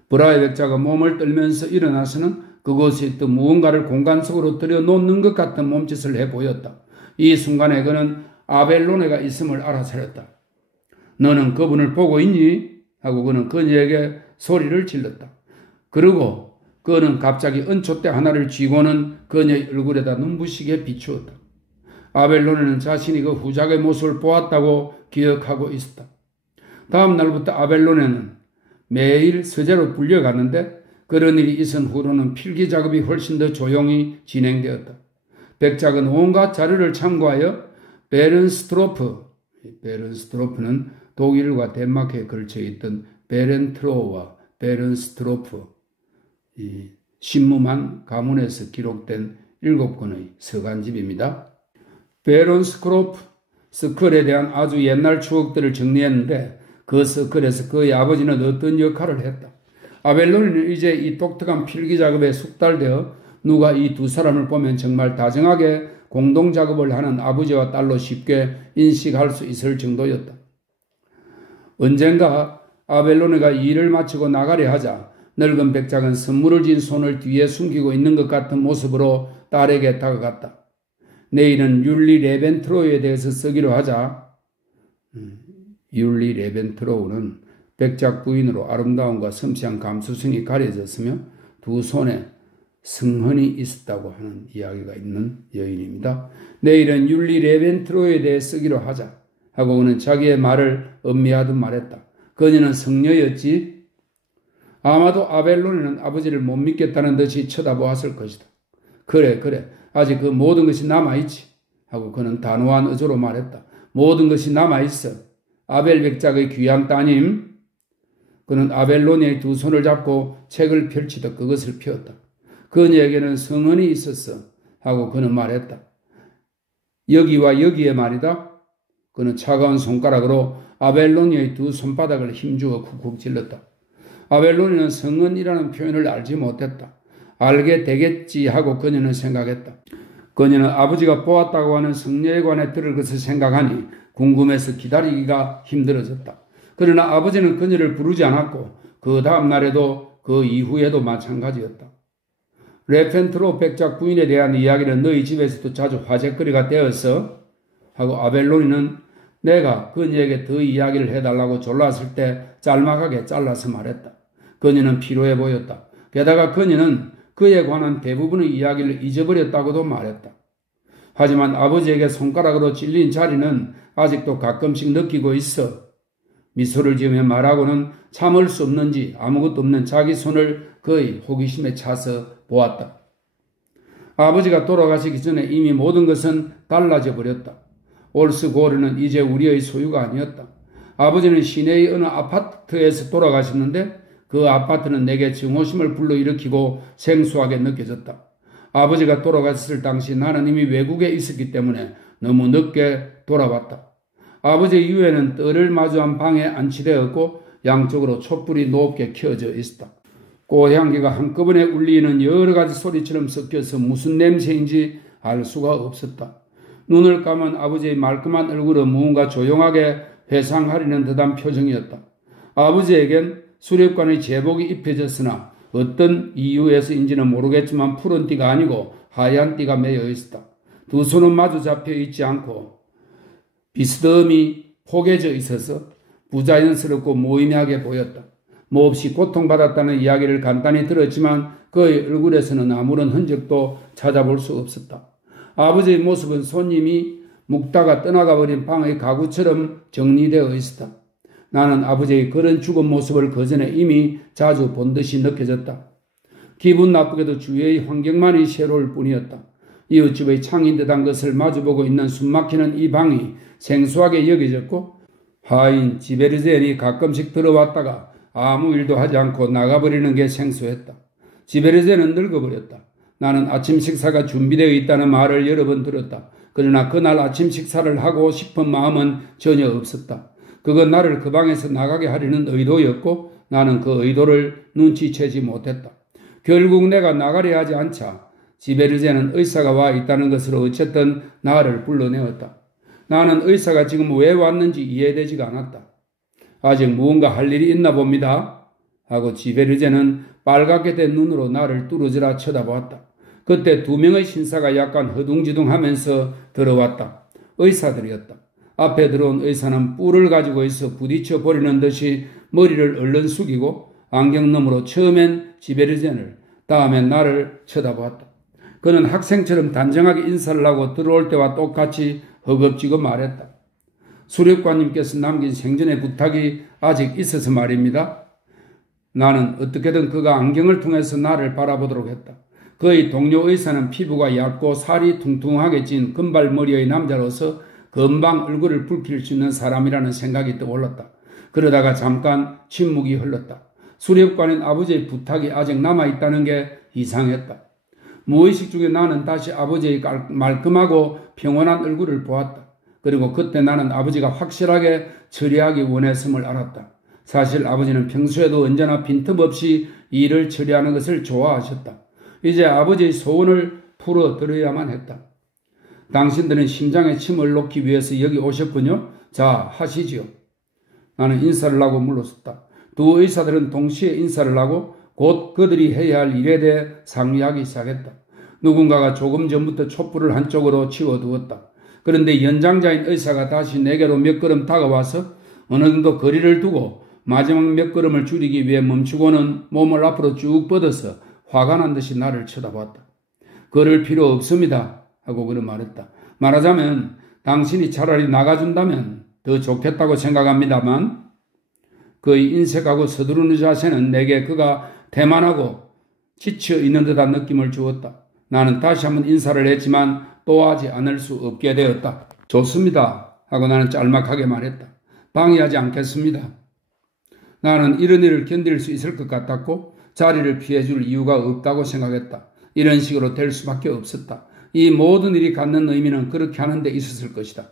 브라의 백자가 몸을 떨면서 일어나서는 그곳에 있던 무언가를 공간 속으로 들여놓는 것 같은 몸짓을 해 보였다. 이 순간에 그는 아벨로네가 있음을 알아차렸다. 너는 그분을 보고 있니? 하고 그는 그녀에게 소리를 질렀다. 그리고 그는 갑자기 은촛대 하나를 쥐고는 그녀의 얼굴에다 눈부시게 비추었다. 아벨로네는 자신이 그 후작의 모습을 보았다고 기억하고 있었다. 다음 날부터 아벨로네는 매일 서재로 불려갔는데 그런 일이 있은 후로는 필기 작업이 훨씬 더 조용히 진행되었다. 백작은 온갖 자료를 참고하여 베른스트로프는 독일과 덴마크에 걸쳐 있던 베렌트로와 베른스트로프 신무만 가문에서 기록된 7권의 서간집입니다. 베른스트로프 서클에 대한 아주 옛날 추억들을 정리했는데 그 서클에서 그의 아버지는 어떤 역할을 했다. 아벨로네는 이제 이 독특한 필기작업에 숙달되어 누가 이 두 사람을 보면 정말 다정하게 공동작업을 하는 아버지와 딸로 쉽게 인식할 수 있을 정도였다. 언젠가 아벨로네가 일을 마치고 나가려 하자 늙은 백작은 선물을 쥔 손을 뒤에 숨기고 있는 것 같은 모습으로 딸에게 다가갔다. 내일은 율리 레벤트로우에 대해서 쓰기로 하자. 율리 레벤트로우는 백작 부인으로 아름다움과 섬세한 감수성이 가려졌으며 두 손에 승헌이 있었다고 하는 이야기가 있는 여인입니다. 내일은 율리 레벤트로에 대해 쓰기로 하자 하고 그는 자기의 말을 음미하듯 말했다. 그녀는 성녀였지. 아마도 아벨로네는 아버지를 못 믿겠다는 듯이 쳐다보았을 것이다. 그래 아직 그 모든 것이 남아있지 하고 그는 단호한 의조로 말했다. 모든 것이 남아있어. 아벨 백작의 귀한 따님. 그는 아벨로네의 두 손을 잡고 책을 펼치듯 그것을 펴었다. 그녀에게는 성은이 있었어 하고 그는 말했다. 여기와 여기에 말이다. 그는 차가운 손가락으로 아벨로네의 두 손바닥을 힘주어 쿡쿡 찔렀다. 아벨로네는 성은이라는 표현을 알지 못했다. 알게 되겠지 하고 그녀는 생각했다. 그녀는 아버지가 보았다고 하는 성녀에 관해 들을 것을 생각하니 궁금해서 기다리기가 힘들어졌다. 그러나 아버지는 그녀를 부르지 않았고 그 다음 날에도 그 이후에도 마찬가지였다. 레펜트로 백작 부인에 대한 이야기는 너희 집에서도 자주 화제거리가 되었어 하고 아벨로네는 내가 그녀에게 더 이야기를 해달라고 졸랐을 때 짤막하게 잘라서 말했다. 그녀는 피로해 보였다. 게다가 그녀는 그에 관한 대부분의 이야기를 잊어버렸다고도 말했다. 하지만 아버지에게 손가락으로 찔린 자리는 아직도 가끔씩 느끼고 있어. 미소를 지으며 말하고는 참을 수 없는지 아무것도 없는 자기 손을 그의 호기심에 차서 보았다. 아버지가 돌아가시기 전에 이미 모든 것은 달라져 버렸다. 올스고르는 이제 우리의 소유가 아니었다. 아버지는 시내의 어느 아파트에서 돌아가셨는데 그 아파트는 내게 증오심을 불러일으키고 생소하게 느껴졌다. 아버지가 돌아갔을 당시 나는 이미 외국에 있었기 때문에 너무 늦게 돌아왔다. 아버지 이후에는 뜰을 마주한 방에 안치되었고 양쪽으로 촛불이 높게 켜져 있었다. 꽃향기가 한꺼번에 울리는 여러 가지 소리처럼 섞여서 무슨 냄새인지 알 수가 없었다. 눈을 감은 아버지의 말끔한 얼굴은 무언가 조용하게 회상하려는 듯한 표정이었다. 아버지에겐 수렵관의 제복이 입혀졌으나 어떤 이유에서인지는 모르겠지만 푸른 띠가 아니고 하얀 띠가 매여 있었다. 두 손은 마주 잡혀 있지 않고 비스듬히 포개져 있어서 부자연스럽고 모임하게 보였다. 몹시 고통받았다는 이야기를 간단히 들었지만 그의 얼굴에서는 아무런 흔적도 찾아볼 수 없었다. 아버지의 모습은 손님이 묵다가 떠나가 버린 방의 가구처럼 정리되어 있었다. 나는 아버지의 그런 죽은 모습을 그전에 이미 자주 본 듯이 느껴졌다. 기분 나쁘게도 주위의 환경만이 새로울 뿐이었다. 이웃집의 창인 듯한 것을 마주보고 있는 숨막히는 이 방이 생소하게 여겨졌고 하인 지베르젠이 가끔씩 들어왔다가 아무 일도 하지 않고 나가버리는 게 생소했다. 지베르젠은 늙어버렸다. 나는 아침 식사가 준비되어 있다는 말을 여러 번 들었다. 그러나 그날 아침 식사를 하고 싶은 마음은 전혀 없었다. 그건 나를 그 방에서 나가게 하려는 의도였고 나는 그 의도를 눈치채지 못했다. 결국 내가 나가려 하지 않자 지베르제는 의사가 와 있다는 것으로 어쨌든 나를 불러내었다. 나는 의사가 지금 왜 왔는지 이해되지가 않았다. 아직 무언가 할 일이 있나 봅니다. 하고 지베르제는 빨갛게 된 눈으로 나를 뚫어져라 쳐다보았다. 그때 두 명의 신사가 약간 허둥지둥하면서 들어왔다. 의사들이었다. 앞에 들어온 의사는 뿔을 가지고 있어 부딪혀 버리는 듯이 머리를 얼른 숙이고 안경 너머로 처음엔 지베르젠을 다음엔 나를 쳐다보았다. 그는 학생처럼 단정하게 인사를 하고 들어올 때와 똑같이 허겁지겁 말했다. 수렵관님께서 남긴 생전의 부탁이 아직 있어서 말입니다. 나는 어떻게든 그가 안경을 통해서 나를 바라보도록 했다. 그의 동료 의사는 피부가 얇고 살이 퉁퉁하게 찐 금발머리의 남자로서 금방 얼굴을 붉힐 수 있는 사람이라는 생각이 떠올랐다. 그러다가 잠깐 침묵이 흘렀다. 수렵관인 아버지의 부탁이 아직 남아있다는 게 이상했다. 무의식 중에 나는 다시 아버지의 말끔하고 평온한 얼굴을 보았다. 그리고 그때 나는 아버지가 확실하게 처리하기 원했음을 알았다. 사실 아버지는 평소에도 언제나 빈틈없이 일을 처리하는 것을 좋아하셨다. 이제 아버지의 소원을 풀어드려야만 했다. 당신들은 심장에 침을 놓기 위해서 여기 오셨군요. 자, 하시지요. 나는 인사를 하고 물러섰다. 두 의사들은 동시에 인사를 하고 곧 그들이 해야 할 일에 대해 상의하기 시작했다. 누군가가 조금 전부터 촛불을 한쪽으로 치워두었다. 그런데 연장자인 의사가 다시 내게로 몇 걸음 다가와서 어느 정도 거리를 두고 마지막 몇 걸음을 줄이기 위해 멈추고는 몸을 앞으로 쭉 뻗어서 화가 난 듯이 나를 쳐다보았다. 걸을 필요 없습니다. 하고 그런 말했다. 말하자면 당신이 차라리 나가준다면 더 좋겠다고 생각합니다만 그의 인색하고 서두르는 자세는 내게 그가 태만하고 지쳐 있는 듯한 느낌을 주었다. 나는 다시 한번 인사를 했지만 또 하지 않을 수 없게 되었다. 좋습니다. 하고 나는 짤막하게 말했다. 방해하지 않겠습니다. 나는 이런 일을 견딜 수 있을 것 같았고 자리를 피해줄 이유가 없다고 생각했다. 이런 식으로 될 수밖에 없었다. 이 모든 일이 갖는 의미는 그렇게 하는 데 있었을 것이다.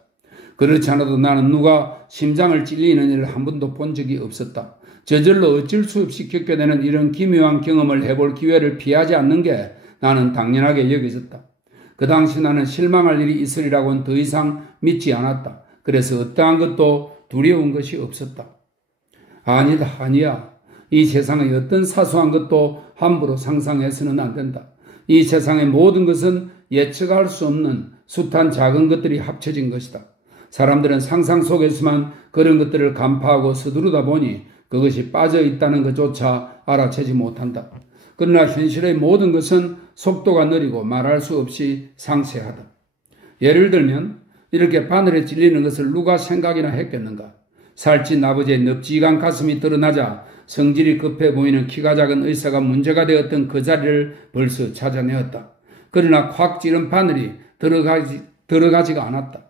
그렇지 않아도 나는 누가 심장을 찔리는 일을 한 번도 본 적이 없었다. 저절로 어쩔 수 없이 겪게 되는 이런 기묘한 경험을 해볼 기회를 피하지 않는 게 나는 당연하게 여겨졌다. 그 당시 나는 실망할 일이 있으리라고는 더 이상 믿지 않았다. 그래서 어떠한 것도 두려운 것이 없었다. 아니야. 이 세상의 어떤 사소한 것도 함부로 상상해서는 안 된다. 이 세상의 모든 것은 예측할 수 없는 숱한 작은 것들이 합쳐진 것이다. 사람들은 상상 속에서만 그런 것들을 간파하고 서두르다 보니 그것이 빠져 있다는 것조차 알아채지 못한다. 그러나 현실의 모든 것은 속도가 느리고 말할 수 없이 상세하다. 예를 들면 이렇게 바늘에 찔리는 것을 누가 생각이나 했겠는가? 살찐 아버지의 넙지간 가슴이 드러나자 성질이 급해 보이는 키가 작은 의사가 문제가 되었던 그 자리를 벌써 찾아내었다. 그러나 콱 찌른 바늘이 들어가지가 않았다.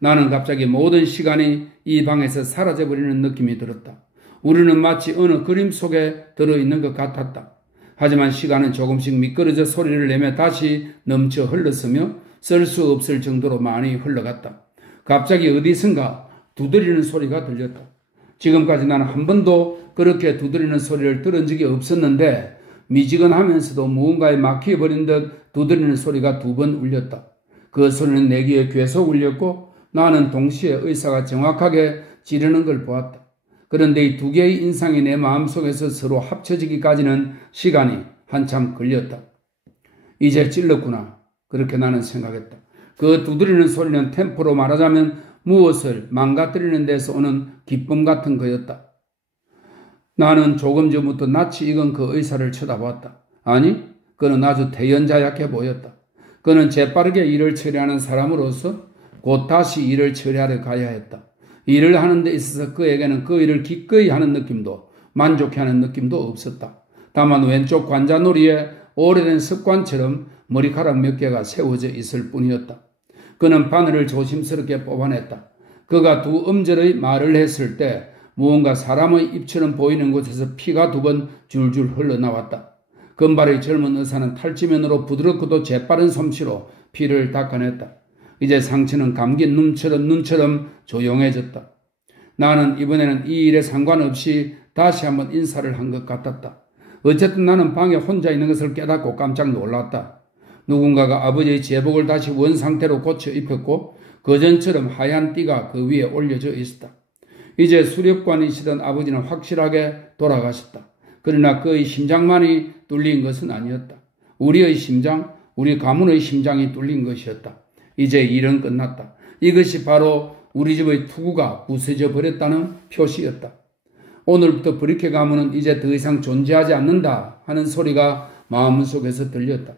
나는 갑자기 모든 시간이 이 방에서 사라져버리는 느낌이 들었다. 우리는 마치 어느 그림 속에 들어있는 것 같았다. 하지만 시간은 조금씩 미끄러져 소리를 내며 다시 넘쳐 흘렀으며 쓸 수 없을 정도로 많이 흘러갔다. 갑자기 어디선가 두드리는 소리가 들렸다. 지금까지 나는 한 번도 그렇게 두드리는 소리를 들은 적이 없었는데 미지근하면서도 무언가에 막혀버린 듯 두드리는 소리가 두 번 울렸다. 그 소리는 내 귀에 계속 울렸고 나는 동시에 의사가 정확하게 찌르는 걸 보았다. 그런데 이 두 개의 인상이 내 마음속에서 서로 합쳐지기까지는 시간이 한참 걸렸다. 이제 찔렀구나. 그렇게 나는 생각했다. 그 두드리는 소리는 템포로 말하자면 무엇을 망가뜨리는 데서 오는 기쁨 같은 거였다. 나는 조금 전부터 낯이 익은 그 의사를 쳐다보았다. 아니, 그는 아주 태연자약해 보였다. 그는 재빠르게 일을 처리하는 사람으로서 곧 다시 일을 처리하러 가야 했다. 일을 하는 데 있어서 그에게는 그 일을 기꺼이 하는 느낌도 만족해하는 느낌도 없었다. 다만 왼쪽 관자놀이에 오래된 습관처럼 머리카락 몇 개가 세워져 있을 뿐이었다. 그는 바늘을 조심스럽게 뽑아냈다. 그가 두 음절의 말을 했을 때 무언가 사람의 입처럼 보이는 곳에서 피가 두 번 줄줄 흘러나왔다. 금발의 젊은 의사는 탈지면으로 부드럽고도 재빠른 솜씨로 피를 닦아냈다. 이제 상처는 감긴 눈처럼 조용해졌다. 나는 이번에는 이 일에 상관없이 다시 한번 인사를 한 것 같았다. 어쨌든 나는 방에 혼자 있는 것을 깨닫고 깜짝 놀랐다. 누군가가 아버지의 제복을 다시 원상태로 고쳐 입혔고 그전처럼 하얀 띠가 그 위에 올려져 있었다. 이제 수렵관이시던 아버지는 확실하게 돌아가셨다. 그러나 그의 심장만이 뚫린 것은 아니었다. 우리의 심장, 우리 가문의 심장이 뚫린 것이었다. 이제 일은 끝났다. 이것이 바로 우리 집의 투구가 부서져 버렸다는 표시였다. 오늘부터 브리케 가문은 이제 더 이상 존재하지 않는다 하는 소리가 마음속에서 들렸다.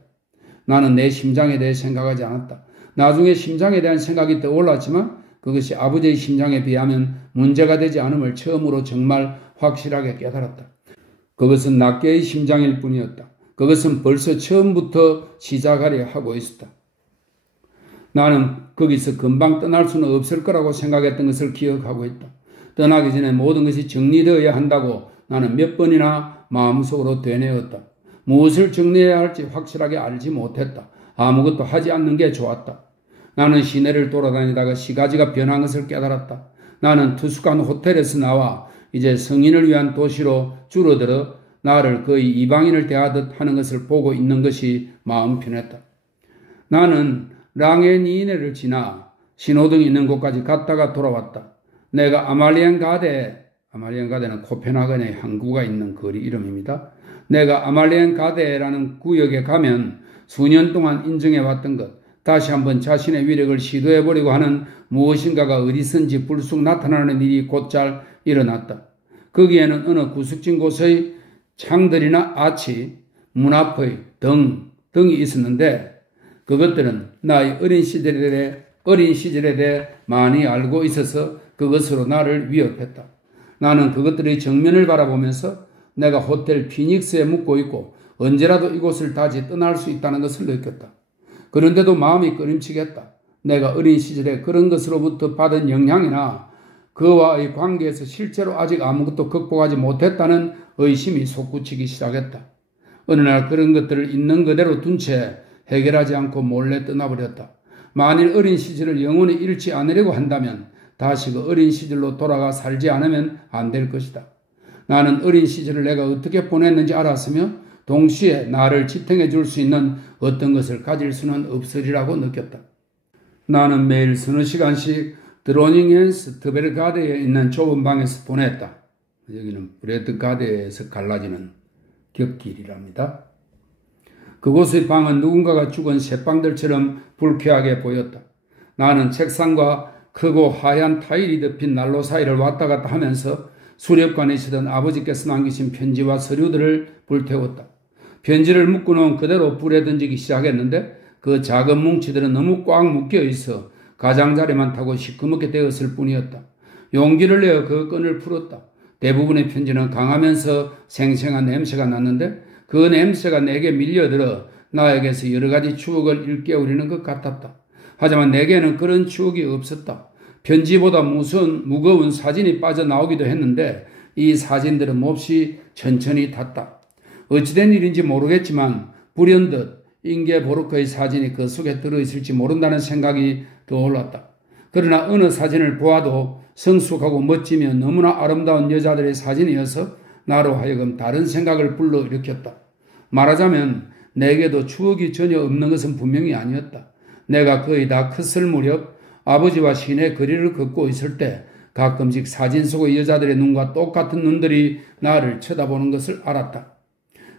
나는 내 심장에 대해 생각하지 않았다. 나중에 심장에 대한 생각이 떠올랐지만 그것이 아버지의 심장에 비하면 문제가 되지 않음을 처음으로 정말 확실하게 깨달았다. 그것은 낱개의 심장일 뿐이었다. 그것은 벌써 처음부터 시작하려 하고 있었다. 나는 거기서 금방 떠날 수는 없을 거라고 생각했던 것을 기억하고 있다. 떠나기 전에 모든 것이 정리되어야 한다고 나는 몇 번이나 마음속으로 되뇌었다. 무엇을 정리해야 할지 확실하게 알지 못했다. 아무것도 하지 않는 게 좋았다. 나는 시내를 돌아다니다가 시가지가 변한 것을 깨달았다. 나는 투숙한 호텔에서 나와 이제 성인을 위한 도시로 줄어들어 나를 거의 이방인을 대하듯 하는 것을 보고 있는 것이 마음 편했다. 나는 랑에니네를 지나 신호등이 있는 곳까지 갔다가 돌아왔다. 내가 아말리엔가데는 코펜하겐의 항구가 있는 거리 이름입니다. 내가 아말리엔가데라는 구역에 가면 수년 동안 인정해왔던 것, 다시 한번 자신의 위력을 시도해보려고 하는 무엇인가가 어디선지 불쑥 나타나는 일이 곧잘 일어났다. 거기에는 어느 구석진 곳의 창들이나 아치, 문 앞의 등이 있었는데 그것들은 나의 어린 시절에 대해 많이 알고 있어서 그것으로 나를 위협했다. 나는 그것들의 정면을 바라보면서 내가 호텔 피닉스에 묵고 있고 언제라도 이곳을 다시 떠날 수 있다는 것을 느꼈다. 그런데도 마음이 꺼림칙했다. 내가 어린 시절에 그런 것으로부터 받은 영향이나 그와의 관계에서 실제로 아직 아무것도 극복하지 못했다는 의심이 솟구치기 시작했다. 어느 날 그런 것들을 있는 그대로 둔 채 해결하지 않고 몰래 떠나버렸다. 만일 어린 시절을 영원히 잃지 않으려고 한다면 다시 그 어린 시절로 돌아가 살지 않으면 안 될 것이다. 나는 어린 시절을 내가 어떻게 보냈는지 알았으며 동시에 나를 지탱해 줄 수 있는 어떤 것을 가질 수는 없으리라고 느꼈다. 나는 매일 서너 시간씩 드로닝앤스 트베르가데에 있는 좁은 방에서 보냈다. 여기는 브레드가데에서 갈라지는 곁길이랍니다. 그곳의 방은 누군가가 죽은 새방들처럼 불쾌하게 보였다. 나는 책상과 크고 하얀 타일이 덮인 난로 사이를 왔다 갔다 하면서 수렵관에 있었던 아버지께서 남기신 편지와 서류들을 불태웠다. 편지를 묶어놓은 그대로 불에 던지기 시작했는데 그 작은 뭉치들은 너무 꽉 묶여 있어 가장자리만 타고 시커멓게 되었을 뿐이었다. 용기를 내어 그 끈을 풀었다. 대부분의 편지는 강하면서 생생한 냄새가 났는데 그 냄새가 내게 밀려들어 나에게서 여러 가지 추억을 일깨우리는 것 같았다. 하지만 내게는 그런 추억이 없었다. 편지보다 무거운 사진이 빠져나오기도 했는데 이 사진들은 몹시 천천히 탔다. 어찌된 일인지 모르겠지만 불현듯 잉게 보르크의 사진이 그 속에 들어있을지 모른다는 생각이 떠올랐다. 그러나 어느 사진을 보아도 성숙하고 멋지며 너무나 아름다운 여자들의 사진이어서 나로 하여금 다른 생각을 불러일으켰다. 말하자면 내게도 추억이 전혀 없는 것은 분명히 아니었다. 내가 거의 다 컸을 무렵 아버지와 시내 거리를 걷고 있을 때 가끔씩 사진 속의 여자들의 눈과 똑같은 눈들이 나를 쳐다보는 것을 알았다.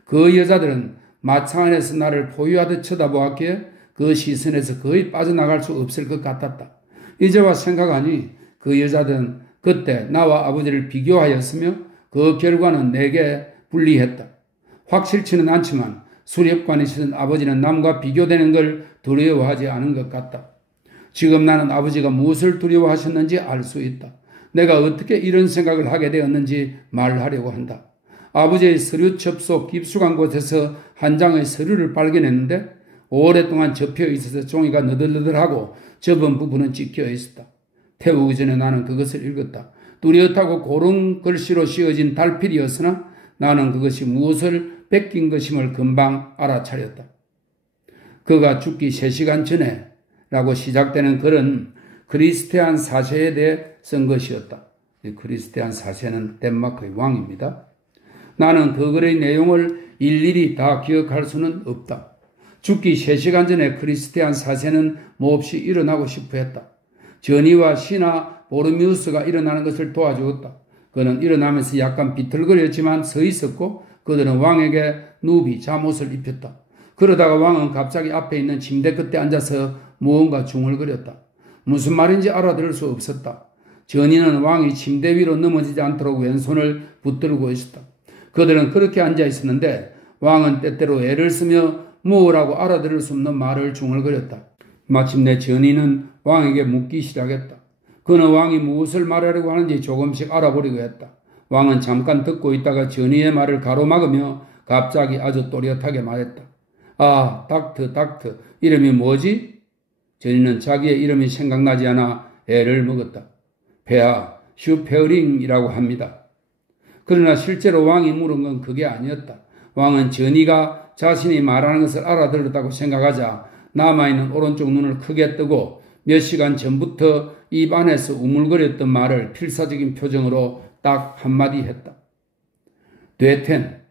그 여자들은 마차 안에서 나를 포위하듯 쳐다보았기에 그 시선에서 거의 빠져나갈 수 없을 것 같았다. 이제와 생각하니 그 여자들은 그때 나와 아버지를 비교하였으며 그 결과는 내게 불리했다. 확실치는 않지만 수렵관이시던 아버지는 남과 비교되는 걸 두려워하지 않은 것 같다. 지금 나는 아버지가 무엇을 두려워하셨는지 알 수 있다. 내가 어떻게 이런 생각을 하게 되었는지 말하려고 한다. 아버지의 서류 접속 깊숙한 곳에서 한 장의 서류를 발견했는데 오랫동안 접혀 있어서 종이가 너덜너덜하고 접은 부분은 찢겨 있었다. 태우기 전에 나는 그것을 읽었다. 뚜렷하고 고른 글씨로 씌어진 달필이었으나 나는 그것이 무엇을 뺏긴 것임을 금방 알아차렸다. 그가 죽기 3시간 전에 라고 시작되는 글은 크리스티안 4세에 대해 쓴 것이었다. 크리스티안 4세는 덴마크의 왕입니다. 나는 그 글의 내용을 일일이 다 기억할 수는 없다. 죽기 3시간 전에 크리스티안 4세는 몹시 일어나고 싶어 했다. 전이와 시나 보르미우스가 일어나는 것을 도와주었다. 그는 일어나면서 약간 비틀거렸지만 서 있었고 그들은 왕에게 누비 잠옷을 입혔다. 그러다가 왕은 갑자기 앞에 있는 침대 끝에 앉아서 무언가 중얼거렸다. 무슨 말인지 알아들을 수 없었다. 전이는 왕이 침대 위로 넘어지지 않도록 왼손을 붙들고 있었다. 그들은 그렇게 앉아 있었는데 왕은 때때로 애를 쓰며 무엇라고 알아들을 수 없는 말을 중얼거렸다. 마침내 전이는 왕에게 묻기 시작했다. 그는 왕이 무엇을 말하려고 하는지 조금씩 알아보려고 했다. 왕은 잠깐 듣고 있다가 전이의 말을 가로막으며 갑자기 아주 또렷하게 말했다. 아, 닥터, 이름이 뭐지? 전이는 자기의 이름이 생각나지 않아 애를 먹었다. 폐하, 슈페어링이라고 합니다. 그러나 실제로 왕이 물은 건 그게 아니었다. 왕은 전이가 자신이 말하는 것을 알아들었다고 생각하자 남아있는 오른쪽 눈을 크게 뜨고 몇 시간 전부터 입 안에서 우물거렸던 말을 필사적인 표정으로 딱 한마디 했다. 되텐,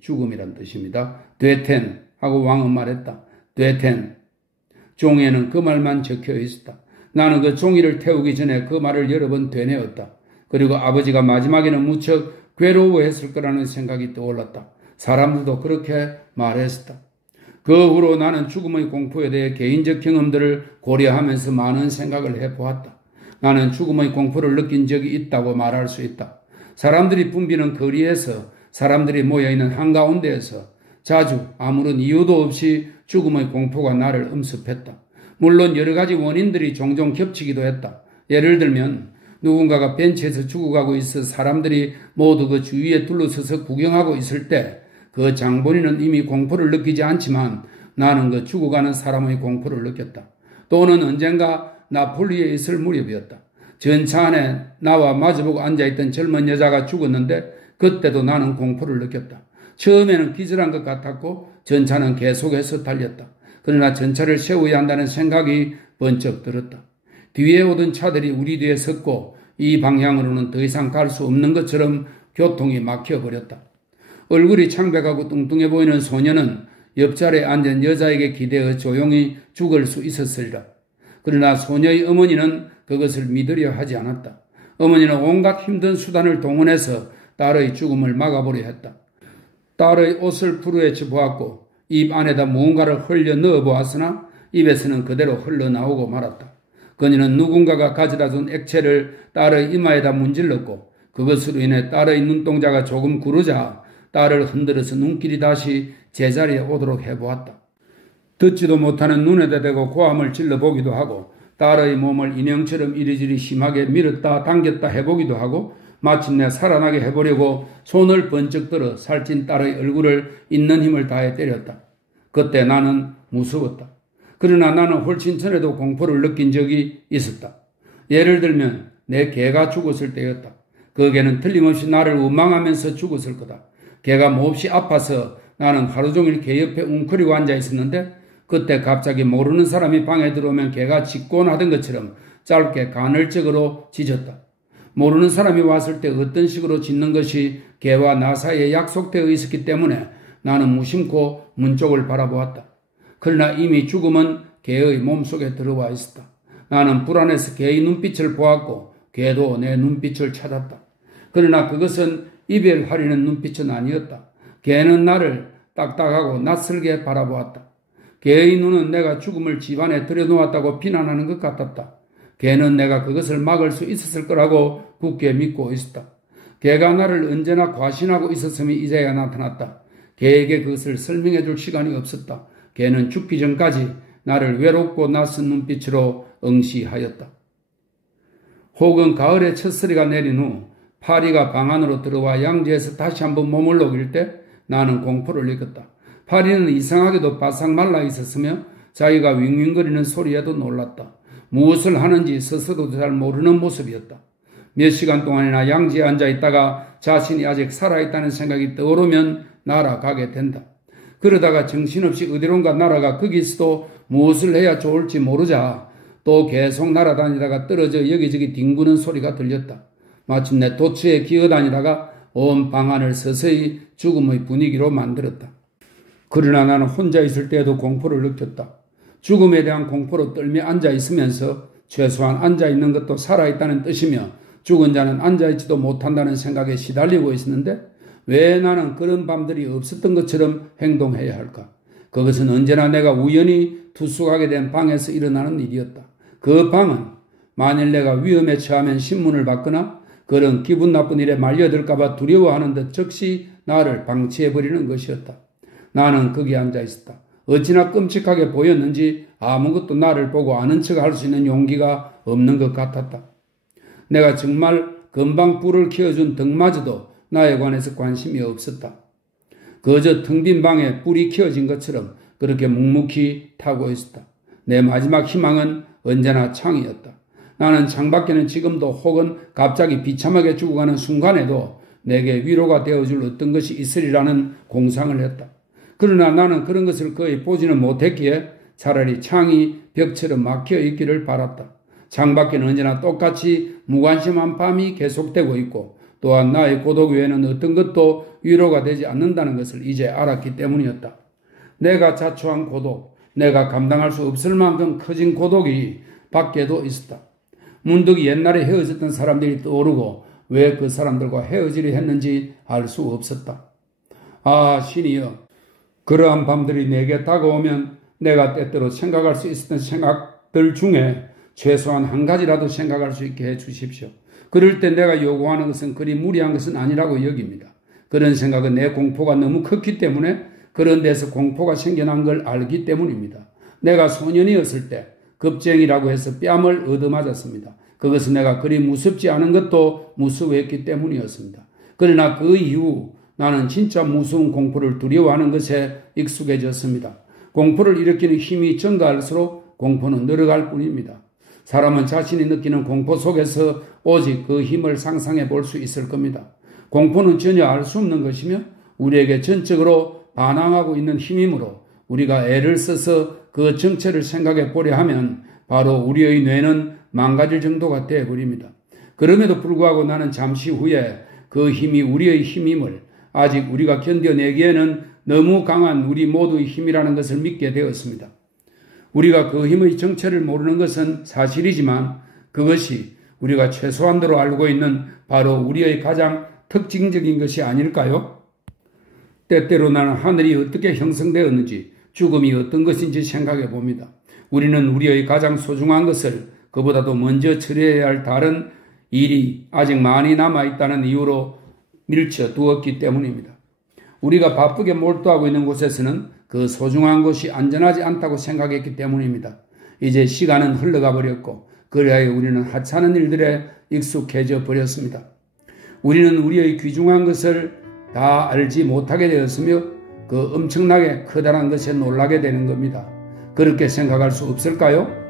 죽음이란 뜻입니다. 되텐 하고 왕은 말했다. 되텐. 종이에는 그 말만 적혀 있었다. 나는 그 종이를 태우기 전에 그 말을 여러 번 되뇌었다. 그리고 아버지가 마지막에는 무척 괴로워했을 거라는 생각이 떠올랐다. 사람들도 그렇게 말했었다. 그 후로 나는 죽음의 공포에 대해 개인적 경험들을 고려하면서 많은 생각을 해보았다. 나는 죽음의 공포를 느낀 적이 있다고 말할 수 있다. 사람들이 붐비는 거리에서, 사람들이 모여있는 한가운데에서 자주 아무런 이유도 없이 죽음의 공포가 나를 엄습했다. 물론 여러 가지 원인들이 종종 겹치기도 했다. 예를 들면 누군가가 벤치에서 죽어가고 있어 사람들이 모두 그 주위에 둘러서서 구경하고 있을 때 그 장본인은 이미 공포를 느끼지 않지만 나는 그 죽어가는 사람의 공포를 느꼈다. 또는 언젠가 나폴리에 있을 무렵이었다. 전차 안에 나와 마주보고 앉아있던 젊은 여자가 죽었는데 그때도 나는 공포를 느꼈다. 처음에는 기절한 것 같았고 전차는 계속해서 달렸다. 그러나 전차를 세워야 한다는 생각이 번쩍 들었다. 뒤에 오던 차들이 우리 뒤에 섰고 이 방향으로는 더 이상 갈 수 없는 것처럼 교통이 막혀버렸다. 얼굴이 창백하고 뚱뚱해 보이는 소녀는 옆자리에 앉은 여자에게 기대어 조용히 죽을 수 있었으리라. 그러나 소녀의 어머니는 그것을 믿으려 하지 않았다. 어머니는 온갖 힘든 수단을 동원해서 딸의 죽음을 막아보려 했다. 딸의 옷을 부르헤쳐 보았고 입 안에다 무언가를 흘려 넣어 보았으나 입에서는 그대로 흘러나오고 말았다. 그녀는 누군가가 가져다 준 액체를 딸의 이마에다 문질렀고 그것으로 인해 딸의 눈동자가 조금 구르자 딸을 흔들어서 눈길이 다시 제자리에 오도록 해보았다. 듣지도 못하는 눈에다 대고 고함을 질러보기도 하고 딸의 몸을 인형처럼 이리저리 심하게 밀었다 당겼다 해보기도 하고 마침내 살아나게 해보려고 손을 번쩍 들어 살찐 딸의 얼굴을 있는 힘을 다해 때렸다. 그때 나는 무서웠다. 그러나 나는 훨씬 전에도 공포를 느낀 적이 있었다. 예를 들면 내 개가 죽었을 때였다. 그 개는 틀림없이 나를 원망하면서 죽었을 거다. 개가 몹시 아파서 나는 하루 종일 개 옆에 웅크리고 앉아 있었는데 그때 갑자기 모르는 사람이 방에 들어오면 개가 짖곤 하던 것처럼 짧게 간헐적으로 짖었다. 모르는 사람이 왔을 때 어떤 식으로 짖는 것이 개와 나 사이에 약속되어 있었기 때문에 나는 무심코 문 쪽을 바라보았다. 그러나 이미 죽음은 개의 몸속에 들어와 있었다. 나는 불안해서 개의 눈빛을 보았고 개도 내 눈빛을 찾았다. 그러나 그것은 이별하려는 눈빛은 아니었다. 개는 나를 딱딱하고 낯설게 바라보았다. 개의 눈은 내가 죽음을 집안에 들여놓았다고 비난하는 것 같았다. 개는 내가 그것을 막을 수 있었을 거라고 굳게 믿고 있었다. 개가 나를 언제나 과신하고 있었음이 이제야 나타났다. 개에게 그것을 설명해 줄 시간이 없었다. 개는 죽기 전까지 나를 외롭고 낯선 눈빛으로 응시하였다. 혹은 가을에 첫서리가 내린 후 파리가 방 안으로 들어와 양지에서 다시 한번 몸을 녹일 때 나는 공포를 느꼈다. 파리는 이상하게도 바싹 말라 있었으며 자기가 윙윙거리는 소리에도 놀랐다. 무엇을 하는지 스스로도 잘 모르는 모습이었다. 몇 시간 동안이나 양지에 앉아 있다가 자신이 아직 살아있다는 생각이 떠오르면 날아가게 된다. 그러다가 정신없이 어디론가 날아가 거기서도 무엇을 해야 좋을지 모르자 또 계속 날아다니다가 떨어져 여기저기 뒹구는 소리가 들렸다. 마침내 도처에 기어다니다가 온 방안을 서서히 죽음의 분위기로 만들었다. 그러나 나는 혼자 있을 때에도 공포를 느꼈다. 죽음에 대한 공포로 떨며 앉아있으면서 최소한 앉아있는 것도 살아있다는 뜻이며 죽은 자는 앉아있지도 못한다는 생각에 시달리고 있었는데 왜 나는 그런 밤들이 없었던 것처럼 행동해야 할까? 그것은 언제나 내가 우연히 투숙하게 된 방에서 일어나는 일이었다. 그 방은 만일 내가 위험에 처하면 신문을 받거나 그런 기분 나쁜 일에 말려들까봐 두려워하는 듯 즉시 나를 방치해버리는 것이었다. 나는 거기 앉아있었다. 어찌나 끔찍하게 보였는지 아무것도 나를 보고 아는 척할 수 있는 용기가 없는 것 같았다. 내가 정말 금방 불을 켜준 등마저도 나에 관해서 관심이 없었다. 그저 텅 빈 방에 불이 켜진 것처럼 그렇게 묵묵히 타고 있었다. 내 마지막 희망은 언제나 창이었다. 나는 창밖에는 지금도 혹은 갑자기 비참하게 죽어가는 순간에도 내게 위로가 되어줄 어떤 것이 있으리라는 공상을 했다. 그러나 나는 그런 것을 거의 보지는 못했기에 차라리 창이 벽처럼 막혀 있기를 바랐다. 창밖에는 언제나 똑같이 무관심한 밤이 계속되고 있고 또한 나의 고독 외에는 어떤 것도 위로가 되지 않는다는 것을 이제 알았기 때문이었다. 내가 자초한 고독, 내가 감당할 수 없을 만큼 커진 고독이 밖에도 있었다. 문득 옛날에 헤어졌던 사람들이 떠오르고 왜 그 사람들과 헤어지려 했는지 알 수 없었다. 아, 신이여, 그러한 밤들이 내게 다가오면 내가 때때로 생각할 수 있었던 생각들 중에 최소한 한 가지라도 생각할 수 있게 해 주십시오. 그럴 때 내가 요구하는 것은 그리 무리한 것은 아니라고 여깁니다. 그런 생각은 내 공포가 너무 컸기 때문에 그런 데서 공포가 생겨난 걸 알기 때문입니다. 내가 소년이었을 때 겁쟁이라고 해서 뺨을 얻어맞았습니다. 그것은 내가 그리 무섭지 않은 것도 무서워했기 때문이었습니다. 그러나 그 이후 나는 진짜 무서운 공포를 두려워하는 것에 익숙해졌습니다. 공포를 일으키는 힘이 증가할수록 공포는 늘어갈 뿐입니다. 사람은 자신이 느끼는 공포 속에서 오직 그 힘을 상상해 볼 수 있을 겁니다. 공포는 전혀 알 수 없는 것이며 우리에게 전적으로 반항하고 있는 힘이므로 우리가 애를 써서 그 정체를 생각해 보려 하면 바로 우리의 뇌는 망가질 정도가 되어버립니다. 그럼에도 불구하고 나는 잠시 후에 그 힘이 우리의 힘임을 아직 우리가 견뎌내기에는 너무 강한 우리 모두의 힘이라는 것을 믿게 되었습니다. 우리가 그 힘의 정체를 모르는 것은 사실이지만 그것이 우리가 최소한도로 알고 있는 바로 우리의 가장 특징적인 것이 아닐까요? 때때로 나는 하늘이 어떻게 형성되었는지 죽음이 어떤 것인지 생각해 봅니다. 우리는 우리의 가장 소중한 것을 그보다도 먼저 처리해야 할 다른 일이 아직 많이 남아있다는 이유로 밀쳐두었기 때문입니다. 우리가 바쁘게 몰두하고 있는 곳에서는 그 소중한 것이 안전하지 않다고 생각했기 때문입니다. 이제 시간은 흘러가 버렸고 그래야 우리는 하찮은 일들에 익숙해져 버렸습니다. 우리는 우리의 귀중한 것을 다 알지 못하게 되었으며 그 엄청나게 커다란 것에 놀라게 되는 겁니다. 그렇게 생각할 수 없을까요?